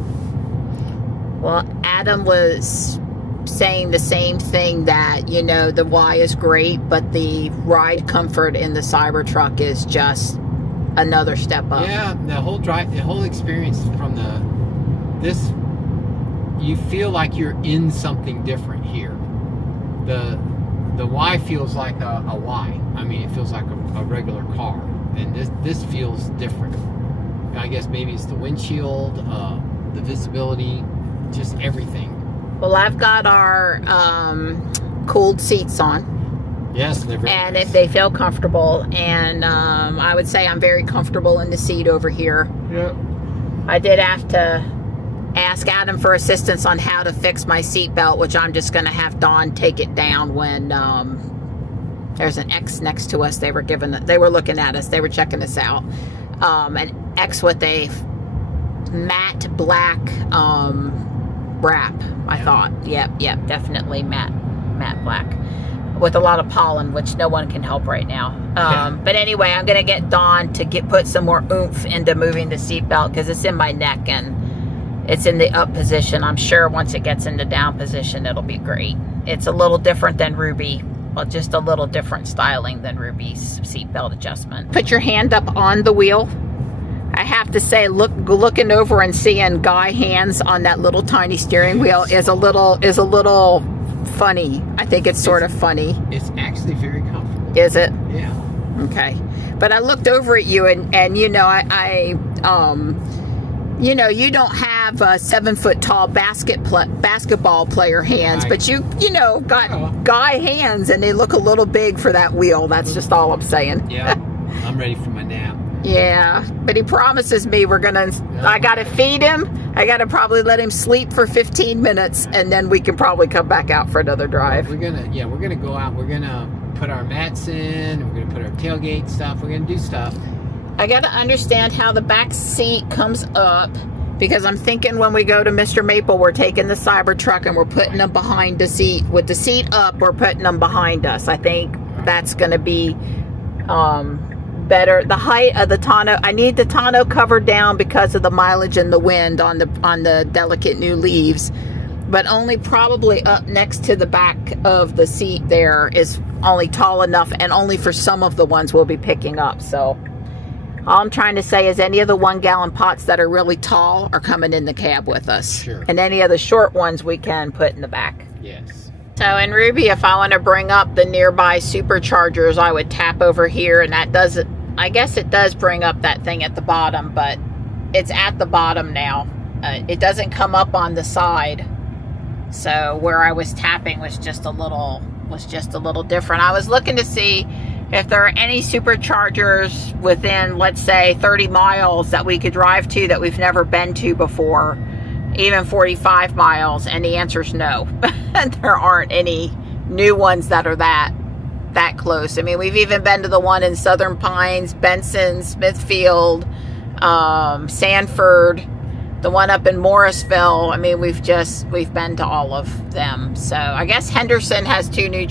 Well, Adam was saying the same thing, that, the Y is great, but the ride comfort in the Cybertruck is just another step up. Yeah, the whole experience from this, you feel like you're in something different here. The Y feels like a Y. I mean, it feels like a regular car, and this feels different. I guess maybe it's the windshield, the visibility, just everything. Well, I've got our cooled seats on. Yes, they're very and nice. They feel comfortable, and I would say I'm very comfortable in the seat over here. Yep. I did have to ask Adam for assistance on how to fix my seat belt, which I'm just going to have Dawn take it down when There's an X next to us. They were looking at us. They were checking us out. An X with a matte black wrap, I thought. Yep, definitely matte black. With a lot of pollen, which no one can help right now. But anyway, I'm gonna get Dawn to put some more oomph into moving the seatbelt because it's in my neck and it's in the up position. I'm sure once it gets in the down position, it'll be great. It's a little different than Ruby. Well, just a little different styling than Ruby's seatbelt adjustment. Put your hand up on the wheel. I have to say, looking over and seeing guy hands on that little tiny steering wheel is a little funny. I think it's sort of funny. It's actually very comfortable. Is it? Yeah. Okay. But I looked over at you and you know, you know, you don't have 7-foot tall basketball player hands, but you know, got guy hands and they look a little big for that wheel. That's just all I'm saying. Yeah. I'm ready for my nap. Yeah, but he promises me I gotta feed him. I gotta probably let him sleep for 15 minutes and then we can probably come back out for another drive. We're gonna go out. We're gonna put our mats in. We're gonna put our tailgate stuff. We're gonna do stuff. I gotta understand how the back seat comes up because I'm thinking when we go to Mr. Maple, we're taking the Cybertruck and we're putting them behind the seat. With the seat up, we're putting them behind us. I think that's gonna be better. The height of the tonneau, I need the tonneau covered down because of the mileage and the wind on the delicate new leaves, but only probably up next to the back of the seat there is only tall enough, and only for some of the ones we'll be picking up. So all I'm trying to say is any of the 1-gallon pots that are really tall are coming in the cab with us. Sure. And any of the short ones we can put in the back. Yes. So in Ruby, if I want to bring up the nearby superchargers, I would tap over here, and that does it. I guess it does bring up that thing at the bottom, but it's at the bottom now. It doesn't come up on the side. So where I was tapping was just a little different. I was looking to see if there are any superchargers within, let's say, 30 miles that we could drive to that we've never been to before, even 45 miles, and the answer is no. There aren't any new ones that are that close. I mean, we've even been to the one in Southern Pines, Benson, Smithfield, Sanford, the one up in Morrisville. I mean, we've been to all of them. So I guess Henderson has two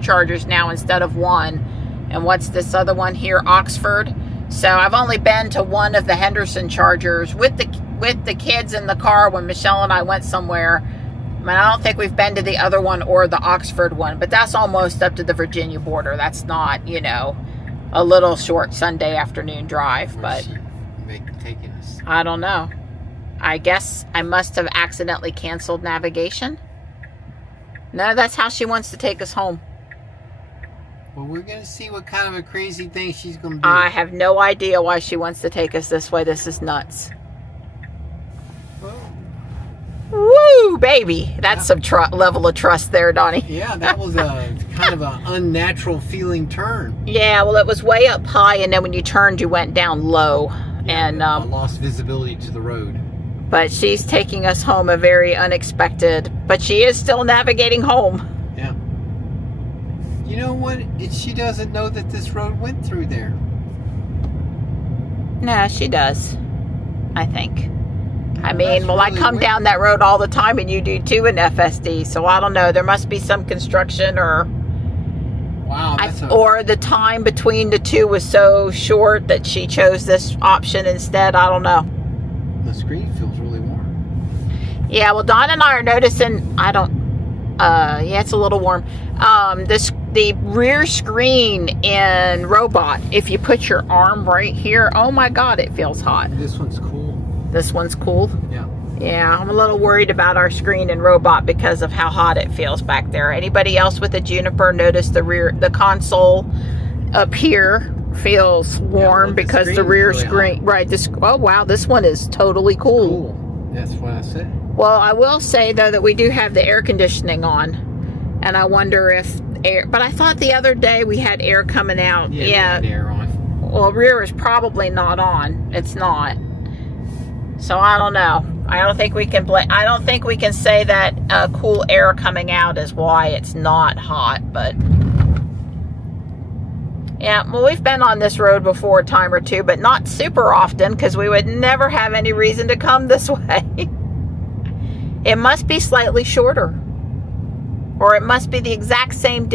chargers now instead of one. And what's this other one here? Oxford. So I've only been to one of the Henderson chargers with the kids in the car when Michelle and I went somewhere. I mean, I don't think we've been to the other one or the Oxford one, but that's almost up to the Virginia border. That's not, you know, a little short Sunday afternoon drive, but taking us? I don't know. I guess I must have accidentally canceled navigation. No, that's how she wants to take us home. Well, we're going to see what kind of a crazy thing she's going to do. I have no idea why she wants to take us this way. This is nuts. Woo, baby. That's some level of trust there, Donnie. Yeah, that was a kind of an unnatural feeling turn. Yeah, well, it was way up high, and then when you turned, you went down low. Yeah, and I lost visibility to the road. But she's taking us home a very unexpected, but she is still navigating home. Yeah. You know what? She doesn't know that this road went through there. Nah, she does. I think. I mean, well, really I come down that road all the time, and you do too in FSD. So I don't know. There must be some construction, or or the time between the two was so short that she chose this option instead. I don't know. The screen feels really warm. Yeah, well, Don and I are noticing. Yeah, it's a little warm. The rear screen in Robot. If you put your arm right here, oh my God, it feels hot. This one's cool. This one's cool? Yeah. Yeah, I'm a little worried about our screen in Robot because of how hot it feels back there. Anybody else with a Juniper notice the console up here feels warm because the rear screen, really right? Oh wow, this one is totally cool. That's what I said. Well, I will say though that we do have the air conditioning on, and I wonder if air. But I thought the other day we had air coming out. Yeah. We had air on. Well, rear is probably not on. It's not. So I don't know. I don't think we can say that cool air coming out is why it's not hot, but Yeah, well, we've been on this road before a time or two, but not super often because we would never have any reason to come this way. It must be slightly shorter, or it must be the exact same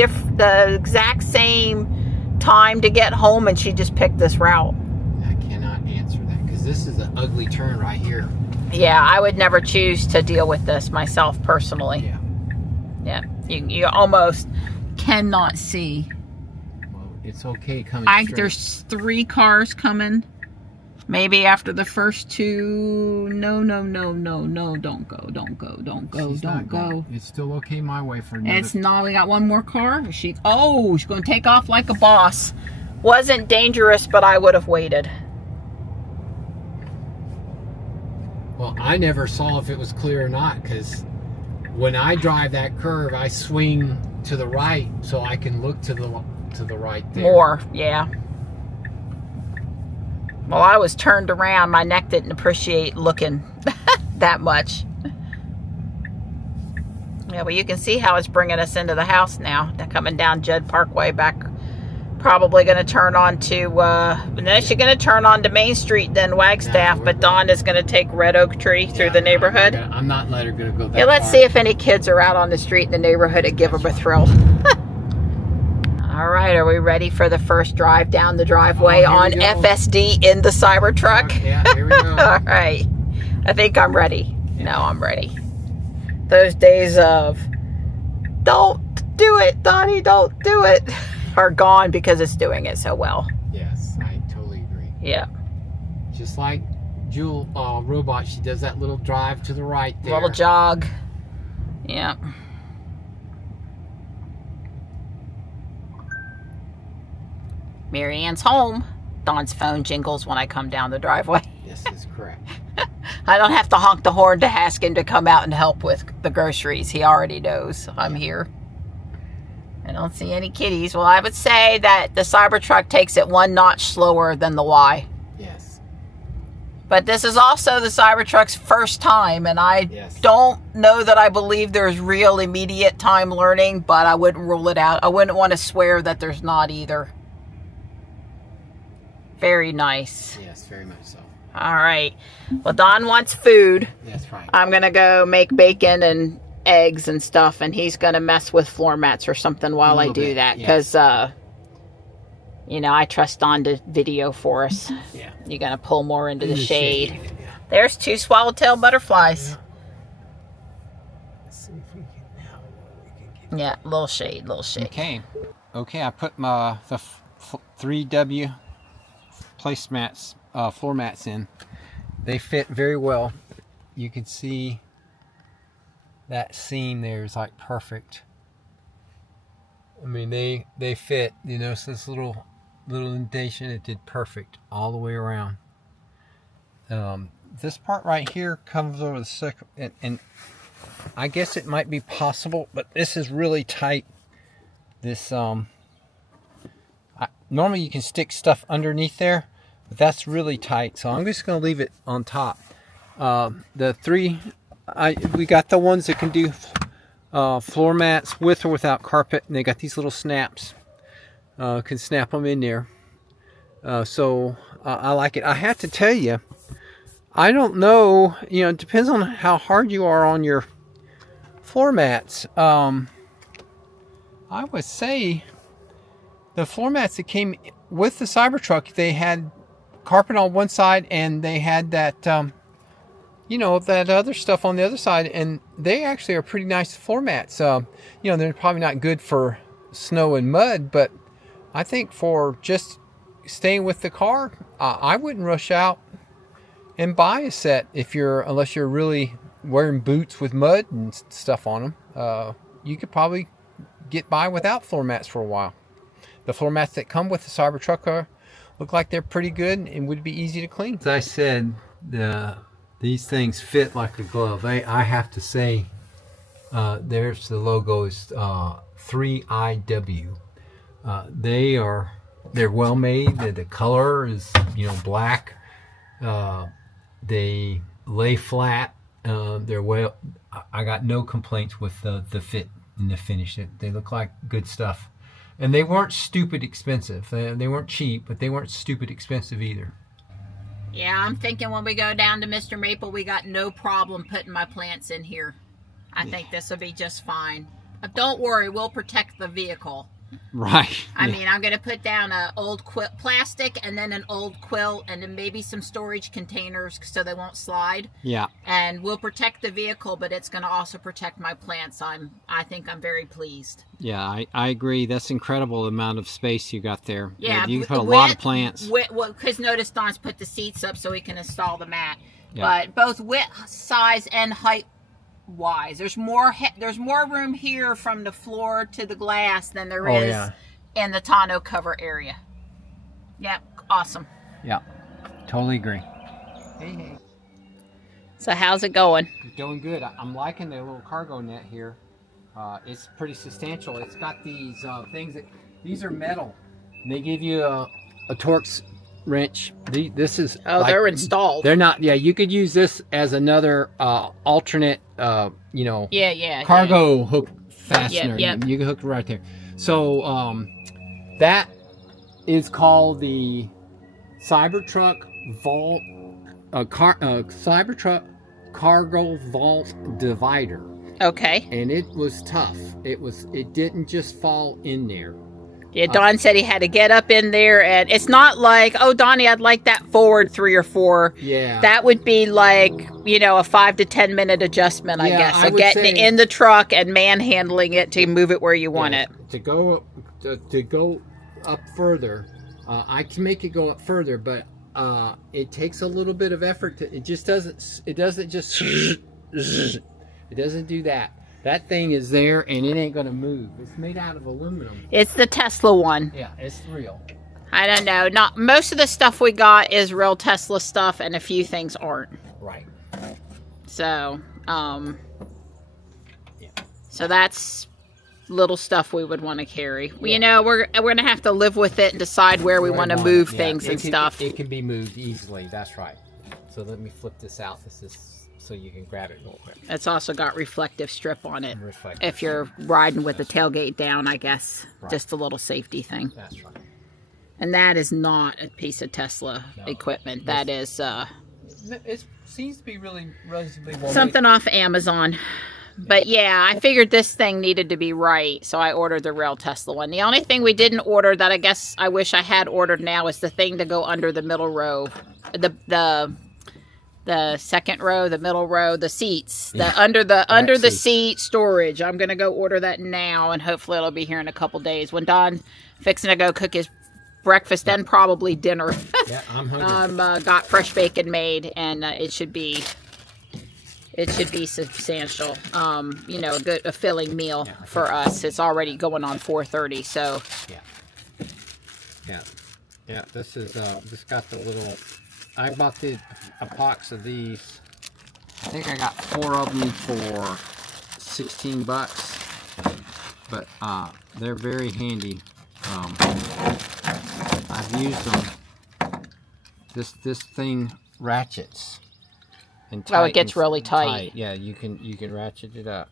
time to get home, and she just picked this route. I cannot answer that because this is an ugly turn right here. Yeah, I would never choose to deal with this myself personally. Yeah. Yeah, you almost cannot see. Well, it's okay coming straight. There's 3 cars coming. Maybe after the first 2. No, don't go. It's still okay my way for another. It's not. We got one more car. She's going to take off like a boss. Wasn't dangerous, but I would have waited. Well, I never saw if it was clear or not, because when I drive that curve, I swing to the right so I can look to the right there. More, yeah. Well, I was turned around. My neck didn't appreciate looking that much. Yeah, well, you can see how it's bringing us into the house now. They're coming down Judd Parkway back. Probably going to turn on to, no, she's going to turn on to Main Street, then Wagstaff, but Dawn is going to take Red Oak Tree through the neighborhood. I'm not letting her go that Yeah, let's far. see if any kids are out on the street in the neighborhood and give them a thrill. All right, are we ready for the first drive down the driveway on FSD in the Cybertruck? Yeah, here we go. All right. I think I'm ready. Yeah. No, I'm ready. Those days of, don't do it, Donnie, don't do it, are gone because it's doing it so well. Yes, I totally agree. Yeah. Just like Jewel Robot, she does that little drive to the right there. Little jog. Yeah. Mary Ann's home. Dawn's phone jingles when I come down the driveway. This is correct. I don't have to honk the horn to ask him to come out and help with the groceries. He already knows I'm here. I don't see any kitties. Well, I would say that the Cybertruck takes it 1 notch slower than the Y. Yes. But this is also the Cybertruck's first time, and I don't know that I believe there's real immediate time learning, but I wouldn't rule it out. I wouldn't want to swear that there's not either. Very nice. Yes, very much so. All right. Well, Don wants food. That's right. I'm going to go make bacon and eggs and stuff, and he's going to mess with floor mats or something while I do that, because, you know, I trust Don to video for us. Yeah. You're going to pull more into the shade. Yeah. There's 2 swallowtail butterflies. Yeah. Let's see if we can Yeah, little shade, little shade. Okay, I put the 3W placemats, floor mats in. They fit very well. You can see that seam there is like perfect. I mean, they fit. You know, so this little indentation, it did perfect all the way around. This part right here comes over the second, and I guess it might be possible, but this is really tight. This normally you can stick stuff underneath there, but that's really tight, so I'm just going to leave it on top. We got the ones that can do floor mats with or without carpet, and they got these little snaps. Can snap them in there. So I like it. I have to tell you, I don't know, you know, it depends on how hard you are on your floor mats. I would say the floor mats that came with the Cybertruck, they had carpet on one side and they had that, you know, that other stuff on the other side, and they actually are pretty nice floor mats. You know, they're probably not good for snow and mud, but I think for just staying with the car, I wouldn't rush out and buy a set unless you're really wearing boots with mud and stuff on them. You could probably get by without floor mats for a while. The floor mats that come with the Cybertruck look like they're pretty good and would be easy to clean. As I said, these things fit like a glove. I have to say, there's the logo is 3IW. They're well made. The color is, you know, black. They lay flat. They're well. I got no complaints with the fit and the finish. They look like good stuff. And they weren't stupid expensive. They weren't cheap, but they weren't stupid expensive either. Yeah, I'm thinking when we go down to Mr. Maple, we got no problem putting my plants in here. I think this will be just fine. Don't worry, we'll protect the vehicle. Right. I mean, I'm going to put down an old plastic and then an old quilt and then maybe some storage containers so they won't slide. Yeah. And we'll protect the vehicle, but it's going to also protect my plants. I think I'm very pleased. Yeah, I agree. That's incredible amount of space you got there. Yeah. You can put a lot of plants. Well, because notice Don's put the seats up so we can install the mat. Yeah. But both width, size, and height wise, there's more room here from the floor to the glass than there is in the tonneau cover area. Yep, awesome. Yeah, totally agree. Hey. So how's it going? It's going good. I'm liking the little cargo net here. It's pretty substantial. It's got these things these are metal. And they give you a Torx wrench. This is they're installed. They're not. Yeah, you could use this as another alternate. Cargo hook fastener. You can hook it right there. So that is called the Cybertruck Vault. Cybertruck Cargo Vault Divider. Okay. And it was tough. It didn't just fall in there. Yeah, Don said he had to get up in there, and it's not like, oh, Donnie, I'd like that forward 3 or 4. Yeah. That would be like, a 5 to 10 minute adjustment, I guess. So getting it in the truck and manhandling it to move it where you want it. To go up further, I can make it go up further, but it takes a little bit of effort. It doesn't do that. That thing is there and it ain't gonna move. It's made out of aluminum. It's the Tesla one. Yeah, it's real. I don't know. Not most of the stuff we got is real Tesla stuff, and a few things aren't. Right. So, so that's little stuff we would want to carry. Yeah. We're gonna have to live with it and decide where we want to move things and stuff. It can be moved easily. That's right. So let me flip this out. This is so you can grab it real quick. It's also got reflective strip on it. If you're riding with the tailgate down, I guess. Right. Just a little safety thing. That's right. And that is not a piece of Tesla equipment. That is it seems to be really relatively well something off Amazon. But yeah, I figured this thing needed to be right, so I ordered the real Tesla one. The only thing we didn't order that I guess I wish I had ordered now is the thing to go under the middle row. The second row, the middle row, the seats, under the seat storage. I'm gonna go order that now, and hopefully it'll be here in a couple days. When Don's fixing to go cook his breakfast and probably dinner. Yeah, I'm hungry. Got fresh bacon made, and it should be substantial. A filling meal for us. It's already going on 4:30, so. Yeah. This is this got the little. I bought a box of these. I think I got 4 of them for $16, but they're very handy. I've used them. This thing ratchets and tightens. Oh, it gets really tight. Yeah, you can ratchet it up.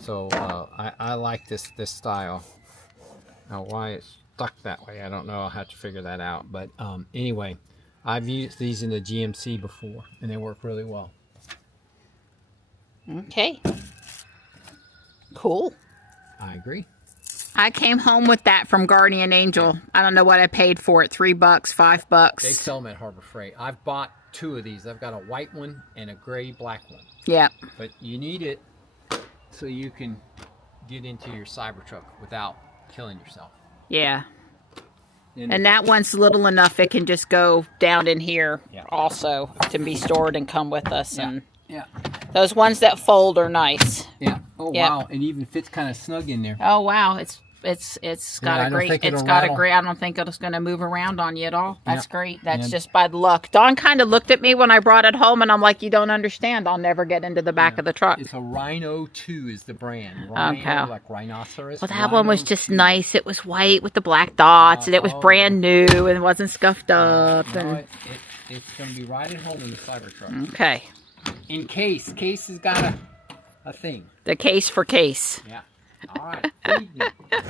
So I like this style. Now why it's stuck that way, I don't know. I'll have to figure that out. But anyway. I've used these in the GMC before, and they work really well. Okay. Cool. I agree. I came home with that from Guardian Angel. I don't know what I paid for it. $3, $5. They sell them at Harbor Freight. I've bought 2 of these. I've got a white one and a gray-black one. Yeah. But you need it so you can get into your Cybertruck without killing yourself. Yeah. And that one's little enough it can just go down in here also to be stored and come with us. And those ones that fold are nice. Yeah. Oh wow! It even fits kind of snug in there. Oh wow! It's got a great. I don't think it's going to move around on you at all. That's great. That's just by luck. Don kind of looked at me when I brought it home, and I'm like, "You don't understand. I'll never get into the back of the truck." It's a Rhino 2 is the brand. Rhino, like rhinoceros. Well, that one was just nice. It was white with the black dots, and it was brand new and wasn't scuffed up. It's going to be right at home in the Cybertruck. Okay. In case has got a thing. The case for case. Yeah. All right.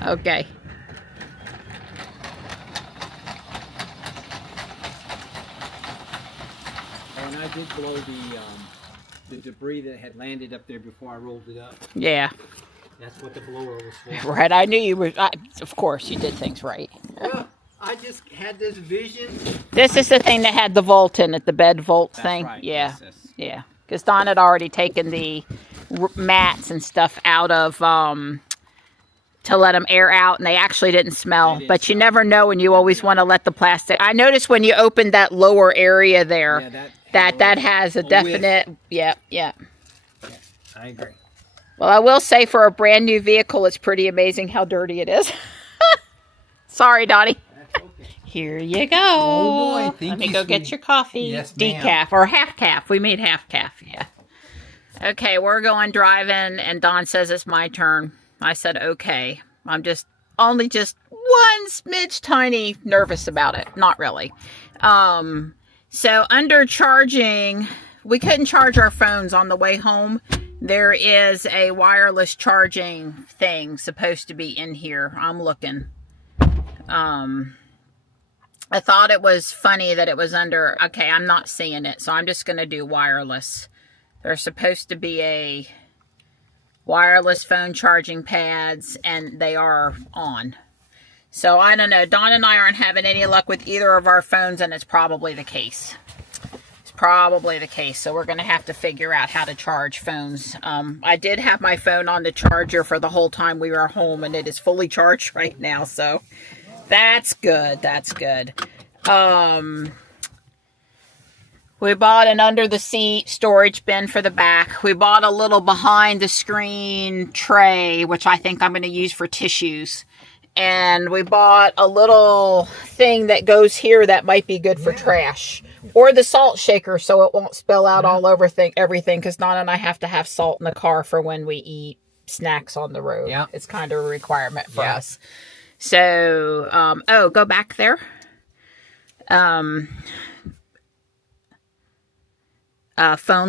Okay. I did blow the debris that had landed up there before I rolled it up. Yeah. That's what the blower was for. Right. I knew you were. Of course, you did things right. Well, I just had this vision. This is the thing that had the vault in it, the bed vault thing. Right. Yeah. Yes. Yeah. Because Don had already taken the mats and stuff out of to let them air out, and they actually didn't smell. But you never know, and you always want to let the plastic. I noticed when you opened that lower area there, that has a definite. Yeah. I agree. Well, I will say for a brand new vehicle, it's pretty amazing how dirty it is. Sorry, Donnie. That's okay. Here you go. Oh boy, Let me go get your coffee. Yes, ma'am. Decaf or half calf. We made half calf. Yeah. Okay, we're going driving, and Don says it's my turn. I said okay. I'm just one smidge tiny nervous about it. Not really. So under charging, we couldn't charge our phones on the way home. There is a wireless charging thing supposed to be in here. I'm looking. I thought it was funny that it was under. Okay, I'm not seeing it, so I'm just going to do wireless. There's supposed to be a wireless phone charging pads, and they are on. So I don't know. Dawn and I aren't having any luck with either of our phones, and it's probably the case. So we're going to have to figure out how to charge phones. I did have my phone on the charger for the whole time we were home, and it is fully charged right now. So that's good. We bought an under the seat storage bin for the back. We bought a little behind the screen tray, which I think I'm going to use for tissues. And we bought a little thing that goes here that might be good for trash. Or the salt shaker so it won't spill out all over everything. Because Donna and I have to have salt in the car for when we eat snacks on the road. Yeah. It's kind of a requirement for us. So, go back there. Phone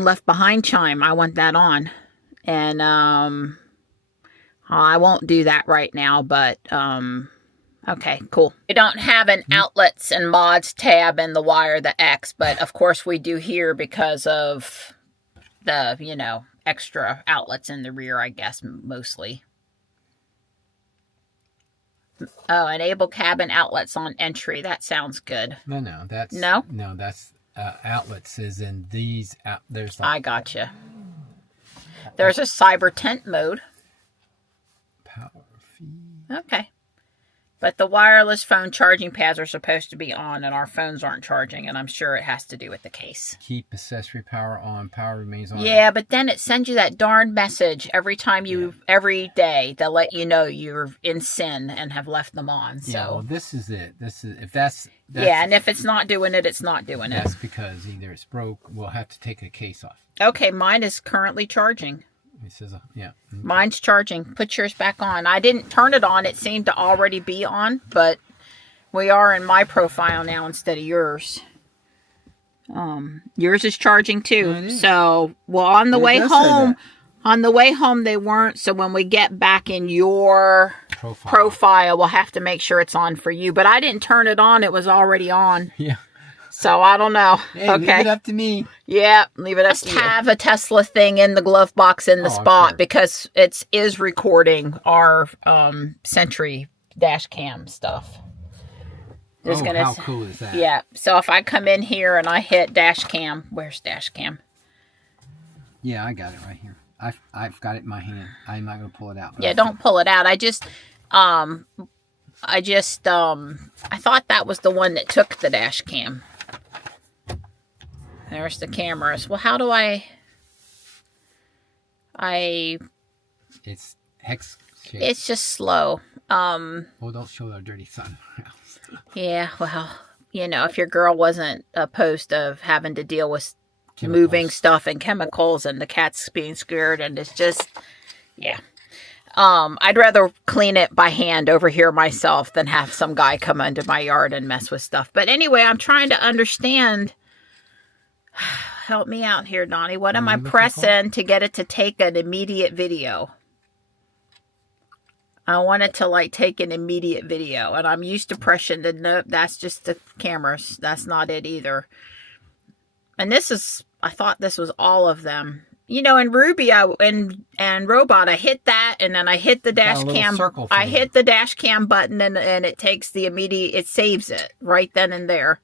left behind chime. I want that on. And I won't do that right now, but okay, cool. We don't have an outlets and mods tab in the wire, the X, but of course we do here because of the, extra outlets in the rear, I guess, mostly. Oh, enable cabin outlets on entry. That sounds good. No, that's outlets is in these. There's. I gotcha. There's a cyber tent mode. Power feed. Okay. But the wireless phone charging pads are supposed to be on, and our phones aren't charging, and I'm sure it has to do with the case. Keep accessory power on. Power remains on. Yeah, but then it sends you that darn message every time every day to let you know you're in sin and have left them on. So yeah, well, this is it. Yeah, and if it's not doing it, it's not doing it. That's because either it's broke. We'll have to take a case off. Okay, mine is currently charging. It says, yeah. Mine's charging. Put yours back on. I didn't turn it on. It seemed to already be on, but we are in my profile now instead of yours. Yours is charging too. Oh, so, on the way home, they weren't. So when we get back in your profile, we'll have to make sure it's on for you. But I didn't turn it on. It was already on. Yeah. So I don't know. Hey, okay. leave it up to me. Yeah, leave it up to you. Have a Tesla thing in the glove box in the spot because it is recording our Sentry dash cam stuff. How cool is that? Yeah. So if I come in here and I hit dash cam, where's dash cam? Yeah, I got it right here. I've got it in my hand. I'm not gonna pull it out. Yeah, don't pull it out. I thought that was the one that took the dash cam. There's the cameras. Well, how do It's hex shape. It's just slow. Well, don't show our dirty son. Yeah, well, if your girl wasn't opposed to having to deal with Chemicals. Moving stuff and chemicals and the cat's being scared and it's just, yeah. I'd rather clean it by hand over here myself than have some guy come into my yard and mess with stuff. But anyway, I'm trying to understand. Help me out here, Donnie. What am I pressing to get it to take an immediate video? I want it to take an immediate video. And I'm used to pressing the nope, that's just the cameras. That's not it either. And this is, I thought this was all of them. You know, in Ruby and Robot, I hit that, and then I hit the dash cam. I hit the dash cam button, and it takes the immediate. It saves it right then and there.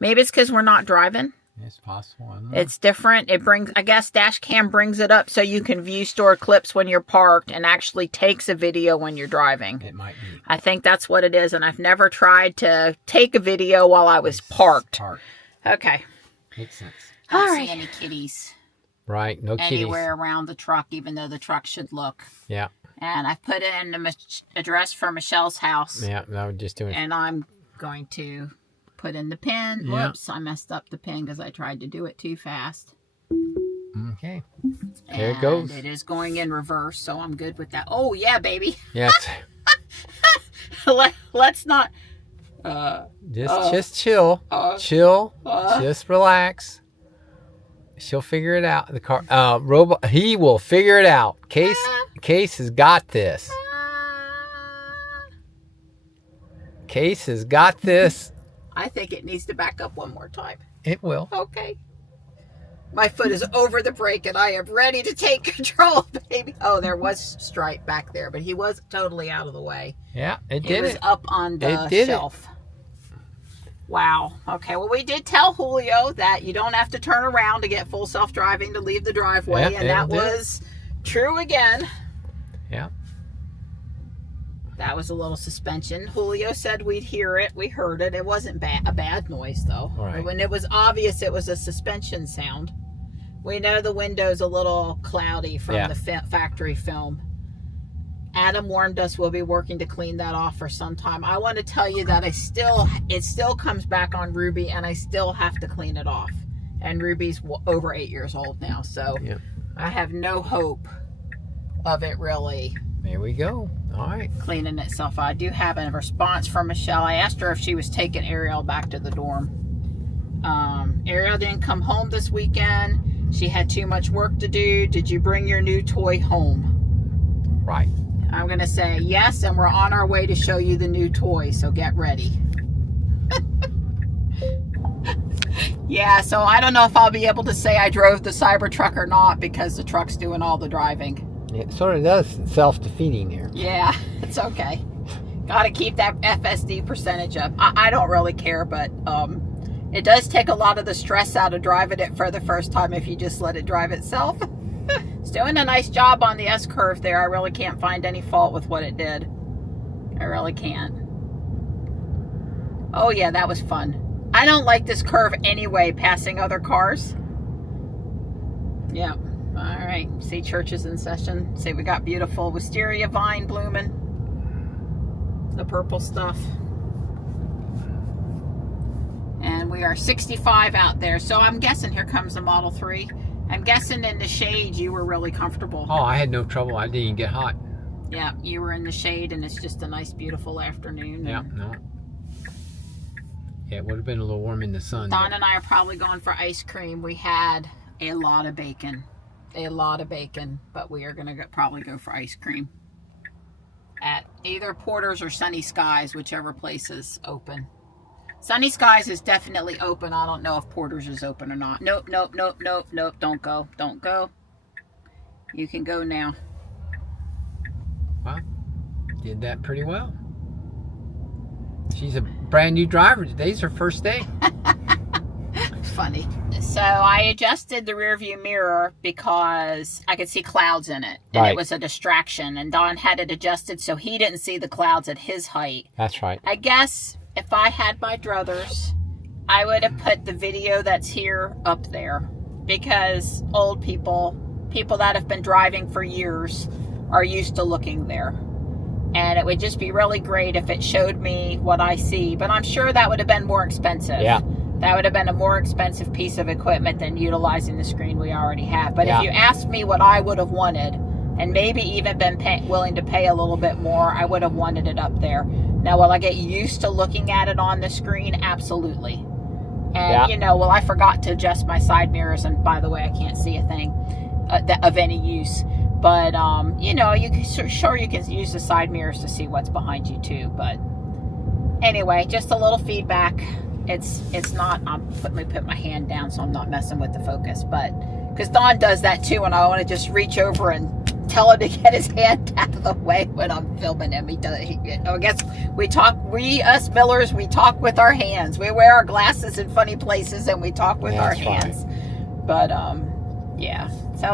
Maybe it's because we're not driving. It's possible. I don't know. It's different. It brings, I guess, dash cam brings it up so you can view stored clips when you're parked, and actually takes a video when you're driving. It might be. I think that's what it is, and I've never tried to take a video while I was parked. Okay. Makes sense. I don't see any kitties. Right, no kitties. Anywhere around the truck, even though the truck should look. Yeah. And I've put in the address for Michelle's house. Yeah, I was just doing it. And I'm going to put in the pin. Yeah. Whoops, I messed up the pin because I tried to do it too fast. Okay. There it goes. It is going in reverse, so I'm good with that. Oh, yeah, baby. Yes. Let's not... just chill. Chill. Just relax. She'll figure it out. The car, robot, he will figure it out. Case has got this. Case has got this. I think it needs to back up one more time. It will. Okay. My foot is over the brake, and I am ready to take control, baby. Oh, there was Stripe back there, but he was totally out of the way. Yeah, it did. It was up on the shelf. Wow. Okay. Well, we did tell Julio that you don't have to turn around to get full self-driving to leave the driveway, and that was true again. Yeah. That was a little suspension. Julio said we'd hear it. We heard it. It wasn't a bad noise, though. Right. When it was obvious it was a suspension sound. We know the window's a little cloudy from the factory film. Adam warned us we'll be working to clean that off for some time. I want to tell you that it still comes back on Ruby, and I still have to clean it off. And Ruby's over 8 years old now, so I have no hope of it really. There we go. All right. Cleaning itself. I do have a response from Michelle. I asked her if she was taking Ariel back to the dorm. Ariel didn't come home this weekend. She had too much work to do. Did you bring your new toy home? Right. I'm going to say yes, and we're on our way to show you the new toy, so get ready. Yeah, so I don't know if I'll be able to say I drove the Cybertruck or not, because the truck's doing all the driving. It sort of does self-defeating here. Yeah, it's okay. Got to keep that FSD percentage up. I don't really care, but it does take a lot of the stress out of driving it for the first time if you just let it drive itself. It's doing a nice job on the S-curve there. I really can't find any fault with what it did. I really can't. Oh yeah, that was fun. I don't like this curve anyway, passing other cars. Yeah. All right. See, church is in session. See, we got beautiful wisteria vine blooming. The purple stuff. And we are 65 out there. So I'm guessing here comes the Model 3. I'm guessing in the shade you were really comfortable. Oh, I had no trouble. I didn't even get hot. Yeah, you were in the shade, and it's just a nice, beautiful afternoon. Yeah, no. Yeah, it would have been a little warm in the sun. Don and I are probably going for ice cream. We had a lot of bacon. A lot of bacon, but we are going to probably go for ice cream at either Porter's or Sunny Skies, whichever place is open. Sunny Skies is definitely open. I don't know if Porter's is open or not. Nope, nope, nope, nope, nope. Don't go. Don't go. You can go now. Well, did that pretty well. She's a brand new driver. Today's her first day. Funny. So I adjusted the rear view mirror because I could see clouds in it. And it was a distraction. And Don had it adjusted so he didn't see the clouds at his height. That's right. I guess if I had my druthers, I would have put the video that's here up there. Because old people that have been driving for years, are used to looking there. And it would just be really great if it showed me what I see. But I'm sure that would have been more expensive. Yeah. That would have been a more expensive piece of equipment than utilizing the screen we already have. But if you asked me what I would have wanted, and maybe even been willing to pay a little bit more, I would have wanted it up there. Now, will I get used to looking at it on the screen? Absolutely. And, you know, well, I forgot to adjust my side mirrors. And by the way, I can't see a thing of any use. But, you know, you can, sure you can use the side mirrors to see what's behind you too. But anyway, just a little feedback. it's not, let me put my hand down so I'm not messing with the focus, but because Don does that too, and I want to just reach over and tell him to get his hand out of the way when I'm filming him. I guess us Millers, we talk with our hands. We wear our glasses in funny places and we talk with our hands. Right. But yeah, so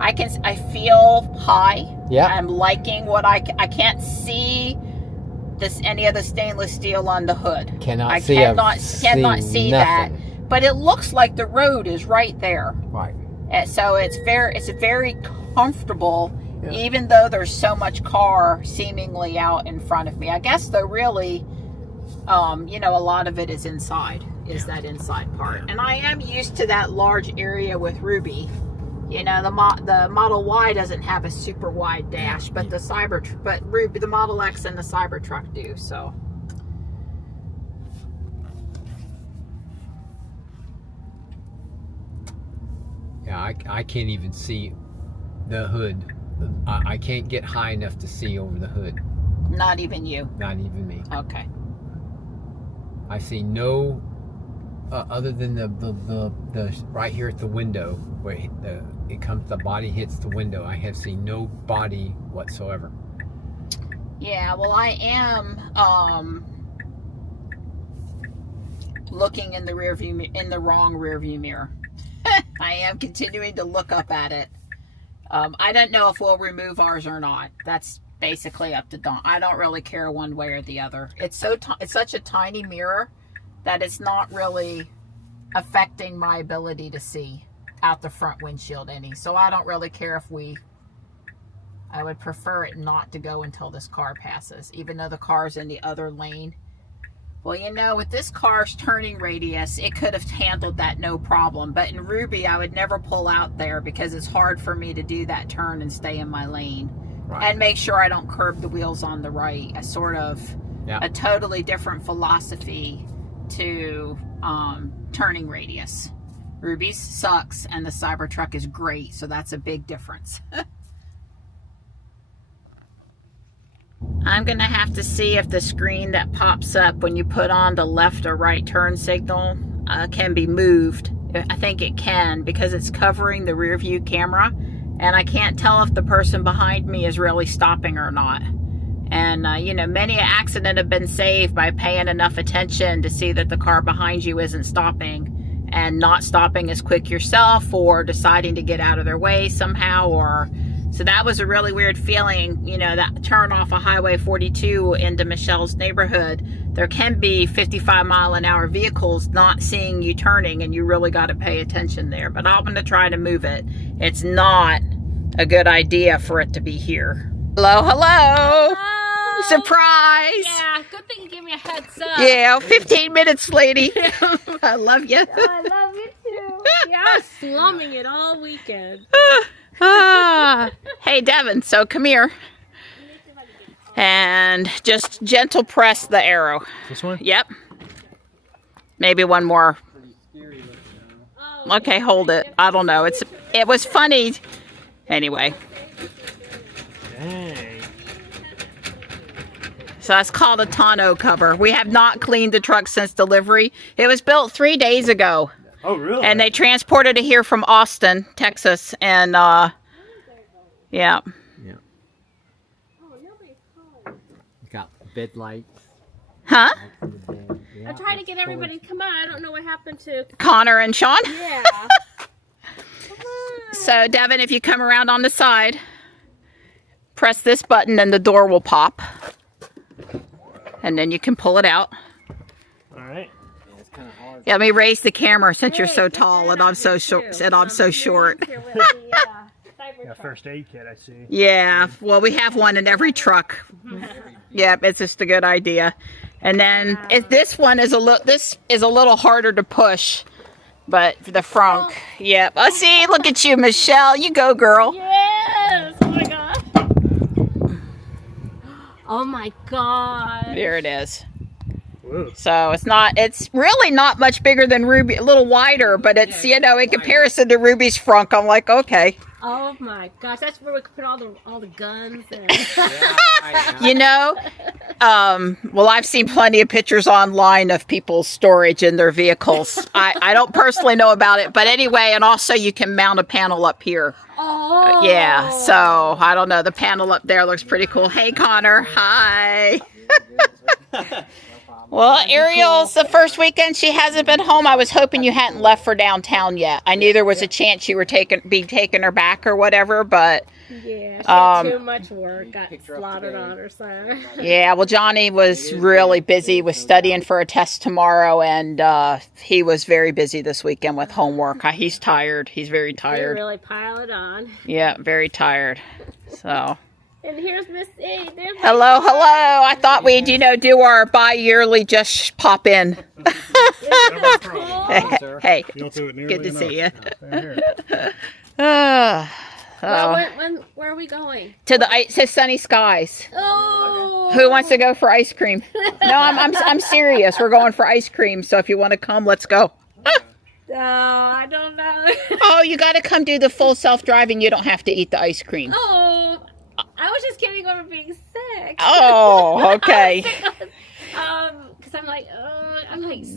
I feel high. Yeah. I'm liking what I can't see any of the stainless steel on the hood. Cannot see that. But it looks like the road is right there. Right. And so it's very comfortable, even though there's so much car seemingly out in front of me. I guess though really, you know, a lot of it is inside, that inside part. And I am used to that large area with Ruby. You know, the Model Y doesn't have a super wide dash, but the Model X and the Cybertruck do, so. Yeah, I can't even see the hood. I can't get high enough to see over the hood. Not even you? Not even me. Okay. I see no, other than the right here at the window where the body hits the window. I have seen no body whatsoever. Yeah, well, I am looking in the wrong rear view mirror. I am continuing to look up at it. I don't know if we'll remove ours or not. That's basically up to Don. I don't really care one way or the other. It's such a tiny mirror that it's not really affecting my ability to see out the front windshield any. So I don't really care if I would prefer it not to go until this car passes, even though the car's in the other lane. Well, you know, with this car's turning radius, it could have handled that no problem. But in Ruby, I would never pull out there because it's hard for me to do that turn and stay in my lane. Right. And make sure I don't curb the wheels on the right. A totally different philosophy to turning radius. Ruby's sucks and the Cybertruck is great, so that's a big difference. I'm gonna have to see if the screen that pops up when you put on the left or right turn signal can be moved. I think it can because it's covering the rear view camera, and I can't tell if the person behind me is really stopping or not. And you know, many an accident have been saved by paying enough attention to see that the car behind you isn't stopping and not stopping as quick yourself, or deciding to get out of their way somehow, or so that was a really weird feeling, you know, that turn off of Highway 42 into Michelle's neighborhood. There can be 55-mile-an-hour vehicles not seeing you turning, and you really got to pay attention there. But I'm going to try to move it. It's not a good idea for it to be here. Hello, hello. Hello. Surprise. Yeah, good thing you gave me a heads up. Yeah, 15 minutes, lady. I love you. I love you too. Yeah, I was slumming it all weekend. Hey, Devin, so come here. And just gentle press the arrow. This one? Yep. Maybe one more. Okay, hold it. I don't know. It was funny. Anyway. Dang. So that's called a tonneau cover. We have not cleaned the truck since delivery. It was built 3 days ago. Oh, really? And they transported it here from Austin, Texas, and yeah. Yeah. You got bed lights. Huh? Yeah, I tried to get everybody to come out. I don't know what happened to Connor and Sean? Yeah. So, Devin, if you come around on the side, press this button and the door will pop. And then you can pull it out. All right. Yeah, it's kind of hard. Yeah, let me raise the camera since you're so tall and I'm so short. Yeah, first aid kit, I see. Yeah, well, we have one in every truck. Yeah, it's just a good idea. And then this one is a little harder to push, but the frunk. Yep. Oh, see, look at you, Michelle. You go, girl. Yes. Oh my gosh. Oh my god. There it is. Whoa. So it's really not much bigger than Ruby, a little wider, but it's, you know, in comparison to Ruby's frunk, I'm like, okay. Oh my gosh, that's where we could put all the guns and You know, well, I've seen plenty of pictures online of people's storage in their vehicles. I don't personally know about it, but anyway, and also you can mount a panel up here. oh Yeah, so I don't know. The panel up there looks pretty cool. Hey, Connor. Hi. Well, Ariel's the first weekend she hasn't been home. I was hoping you hadn't left for downtown yet. I knew there was a chance you were taking her back or whatever, but yeah, she had too much work, got slaughtered on her, so yeah. Well, Johnny was really busy with studying for a test tomorrow, and he was very busy this weekend with homework. He's tired. He's very they tired. really pile it on. Yeah, very tired. So. And here's Miss A. There's Hello, hello. I thought we'd, do our bi-yearly just pop in. Hey, You'll do it nearly good to see you. enough. well, where are we going? To Sunny Skies. Oh, Who wants to go for ice cream? No, I'm serious. We're going for ice cream. So if you want to come, let's go. Oh, I don't know. Oh, you got to come do the full self-driving. You don't have to eat the ice cream. Oh, I was just kidding over being sick. Oh, okay. Because I'm like,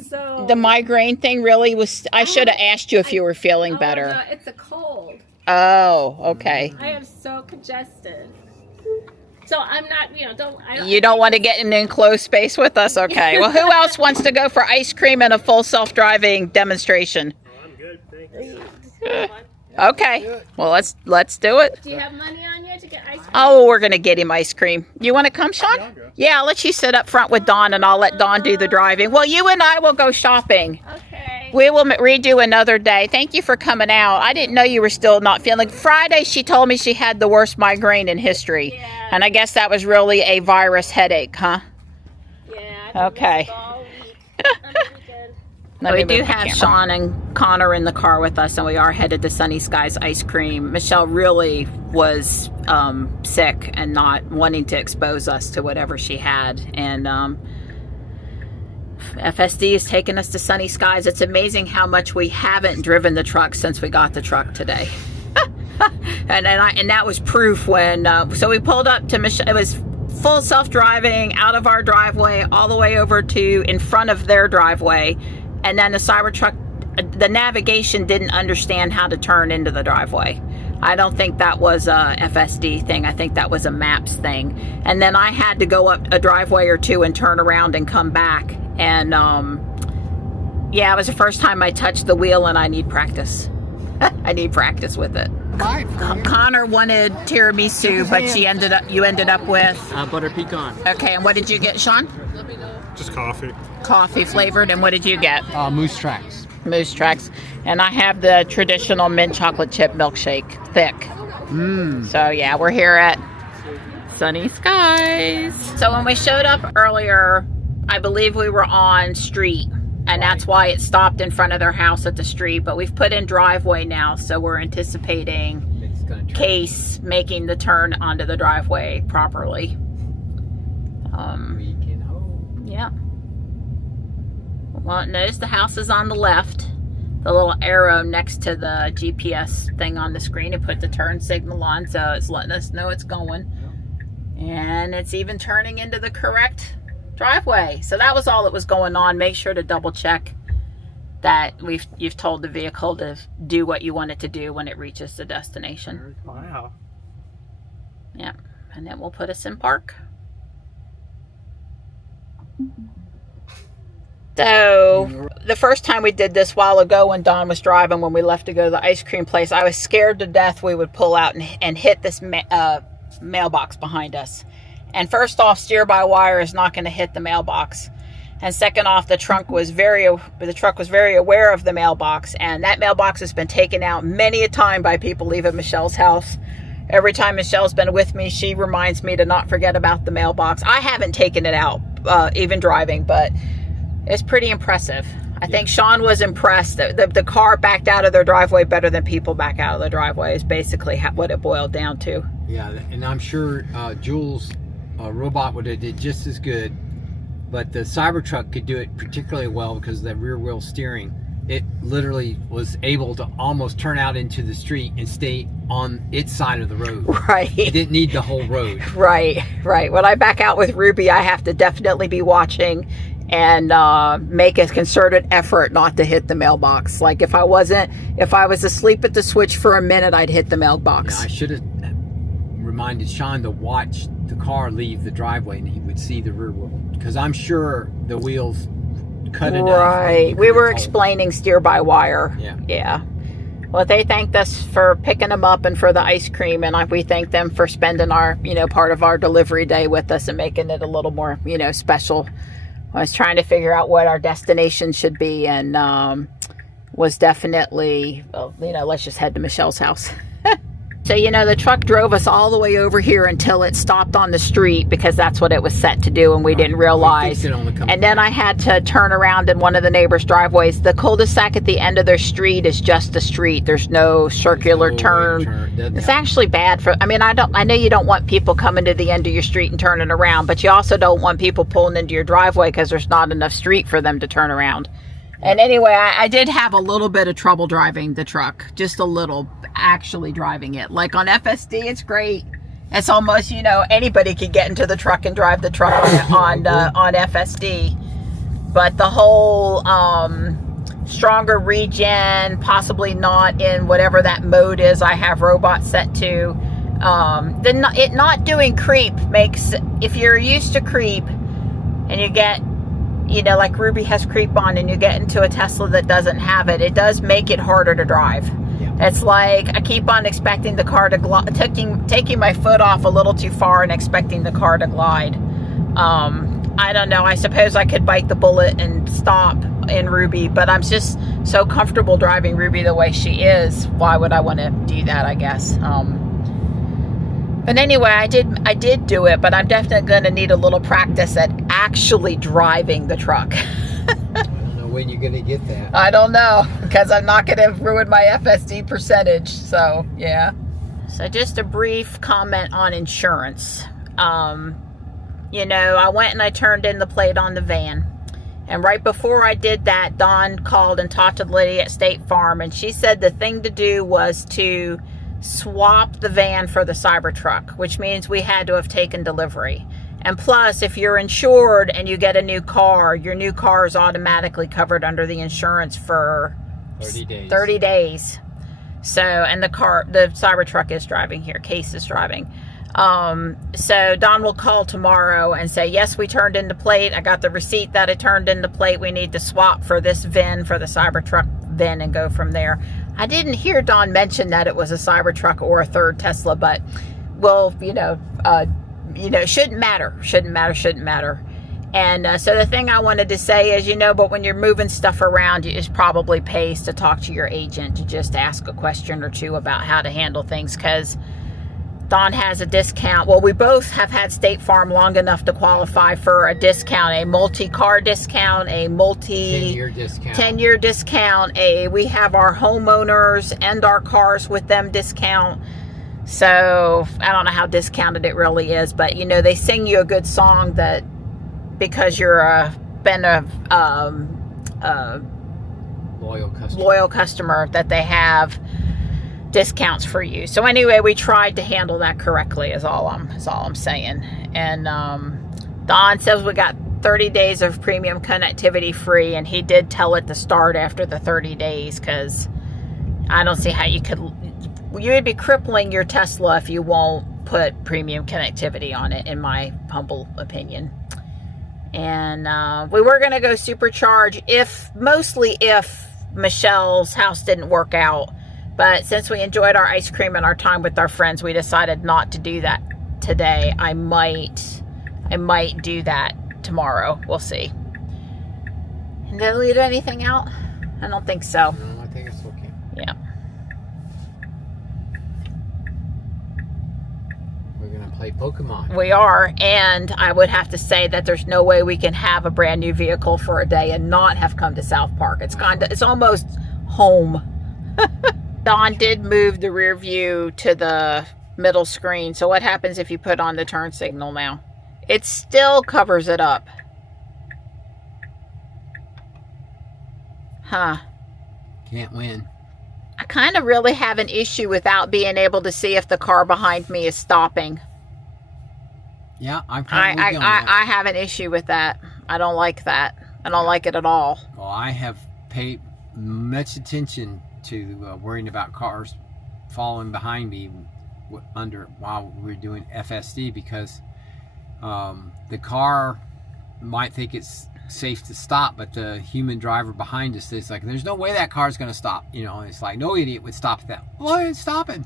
so. The migraine thing really was. I should have asked you if you were feeling better. No, it's a cold. Oh, okay. I am so congested. So I'm not, You don't want to get in an enclosed space with us? Okay. Well, who else wants to go for ice cream and a full self-driving demonstration? Oh, I'm good. Thank you. Okay. Well, let's do it. Do you have money on you to get ice cream? Oh, we're going to get him ice cream. You want to come, Sean? Yeah, I'll let you sit up front with Dawn, and I'll let Dawn do the driving. Well, you and I will go shopping. Okay. We will redo another day. Thank you for coming out. I didn't know you were still not feeling. Friday, she told me she had the worst migraine in history. Yeah. And I guess that was really a virus headache, huh? Yeah. Okay. We do have Sean and Connor in the car with us, and we are headed to Sunny Skies Ice Cream. Michelle really was sick and not wanting to expose us to whatever she had. And FSD has taken us to Sunny Skies. It's amazing how much we haven't driven the truck since we got the truck today. and that was proof when, so we pulled up to Michelle. It was full self-driving out of our driveway all the way over to in front of their driveway. And then the Cybertruck, the navigation didn't understand how to turn into the driveway. I don't think that was a FSD thing. I think that was a maps thing. And then I had to go up a driveway or two and turn around and come back. And yeah, it was the first time I touched the wheel, and I need practice. I need practice with it. Connor wanted tiramisu, but you ended up with Butter pecan. Okay, and what did you get, Sean? Just coffee. Coffee flavored, and what did you get? Moose tracks. Moose tracks. And I have the traditional mint chocolate chip milkshake, thick. So yeah, we're here at Sunny Skies. So when we showed up earlier, I believe we were on street, and that's why it stopped in front of their house at the street. But we've put in driveway now, so we're anticipating Case making the turn onto the driveway properly. Yeah. Well, notice the house is on the left. The little arrow next to the GPS thing on the screen, it put the turn signal on, so it's letting us know it's going. And it's even turning into the correct driveway. So that was all that was going on. Make sure to double check that you've told the vehicle to do what you want it to do when it reaches the destination. Wow. Yeah. And then we'll put us in park. So the first time we did this a while ago when Dawn was driving, when we left to go to the ice cream place, I was scared to death we would pull out and hit this mailbox behind us. And first off, steer-by-wire is not going to hit the mailbox. And second off, the truck was very aware of the mailbox, and that mailbox has been taken out many a time by people leaving Michelle's house. Every time Michelle's been with me, she reminds me to not forget about the mailbox. I haven't taken it out, even driving, but it's pretty impressive. I think Sean was impressed. The car backed out of their driveway better than people back out of the driveway is basically what it boiled down to. Yeah, and I'm sure Jules' robot would have did just as good, but the Cybertruck could do it particularly well because of the rear wheel steering. it literally was able to almost turn out into the street and stay on its side of the road. Right. It didn't need the whole road. Right. When I back out with Ruby, I have to definitely be watching and make a concerted effort not to hit the mailbox. Like if I was asleep at the switch for a minute, I'd hit the mailbox. Yeah, I should have reminded Sean to watch the car leave the driveway and he would see the rear wheel. Because I'm sure the wheels cut enough. Right. We were explaining steer by wire. Yeah. Yeah. Well, they thanked us for picking them up and for the ice cream, and we thank them for spending our, part of our delivery day with us and making it a little more, special. I was trying to figure out what our destination should be, and was definitely, let's just head to Michelle's house. So, the truck drove us all the way over here until it stopped on the street because that's what it was set to do, and we didn't realize. And then I had to turn around in one of the neighbors' driveways. The cul-de-sac at the end of their street is just a street. There's no circular turn. It's actually bad for, I know you don't want people coming to the end of your street and turning around, but you also don't want people pulling into your driveway because there's not enough street for them to turn around. And anyway, I did have a little bit of trouble driving the truck. Just a little, actually driving it. Like on FSD, it's great. It's almost, anybody can get into the truck and drive the truck on FSD. But the whole stronger regen, possibly not in whatever that mode is I have robot set to. It not doing creep makes, if you're used to creep and you get, like Ruby has creep on and you get into a Tesla that doesn't have it, it does make it harder to drive. Yeah. It's like I keep on expecting the car to glide, taking my foot off a little too far and expecting the car to glide. I don't know. I suppose I could bite the bullet and stop in Ruby, but I'm just so comfortable driving Ruby the way she is. Why would I want to do that, I guess? But anyway, I did do it, but I'm definitely going to need a little practice at actually driving the truck. I don't know when you're going to get that. I don't know, because I'm not going to ruin my FSD percentage. So, yeah. So just a brief comment on insurance. I went and I turned in the plate on the van. And right before I did that, Dawn called and talked to the lady at State Farm, and she said the thing to do was to swap the van for the Cybertruck, which means we had to have taken delivery. And plus, if you're insured and you get a new car, your new car is automatically covered under the insurance for 30 days. So, and the Cybertruck is driving here. Case is driving. So Don will call tomorrow and say, yes, we turned in the plate. I got the receipt that I turned in the plate. We need to swap for this VIN for the Cybertruck VIN and go from there. I didn't hear Don mention that it was a Cybertruck or a third Tesla, but well, shouldn't matter. And so the thing I wanted to say is, but when you're moving stuff around, it probably pays to talk to your agent to just ask a question or two about how to handle things, because Don has a discount. Well, we both have had State Farm long enough to qualify for a discount, a multi-car discount, a 10-year discount. 10-year discount. We have our homeowners and our cars with them discount. So I don't know how discounted it really is, but they sing you a good song that because you're been a loyal customer that they have discounts for you. So anyway, we tried to handle that correctly is all I'm saying. And Don says we got 30 days of premium connectivity free, and he did tell it to start after the 30 days, because I don't see how you would be crippling your Tesla if you won't put premium connectivity on it, in my humble opinion. And we were going to go supercharge if Michelle's house didn't work out. But since we enjoyed our ice cream and our time with our friends, we decided not to do that today. I might do that tomorrow. We'll see. And did I leave anything out? I don't think so. No, I think it's okay. Yeah. We're going to play Pokemon. We are. And I would have to say that there's no way we can have a brand new vehicle for a day and not have come to South Park. It's almost home. Don did move the rear view to the middle screen. So what happens if you put on the turn signal now? It still covers it up. Huh. Can't win. I kind of really have an issue without being able to see if the car behind me is stopping. Yeah, I'm probably going I have an issue with that. I don't like that. I don't like it at all. Well, I have paid much attention to worrying about cars following behind me while we're doing FSD, because the car might think it's safe to stop, but the human driver behind us is like, there's no way that car's going to stop. You know, it's like, no idiot would stop that. Well, it's stopping.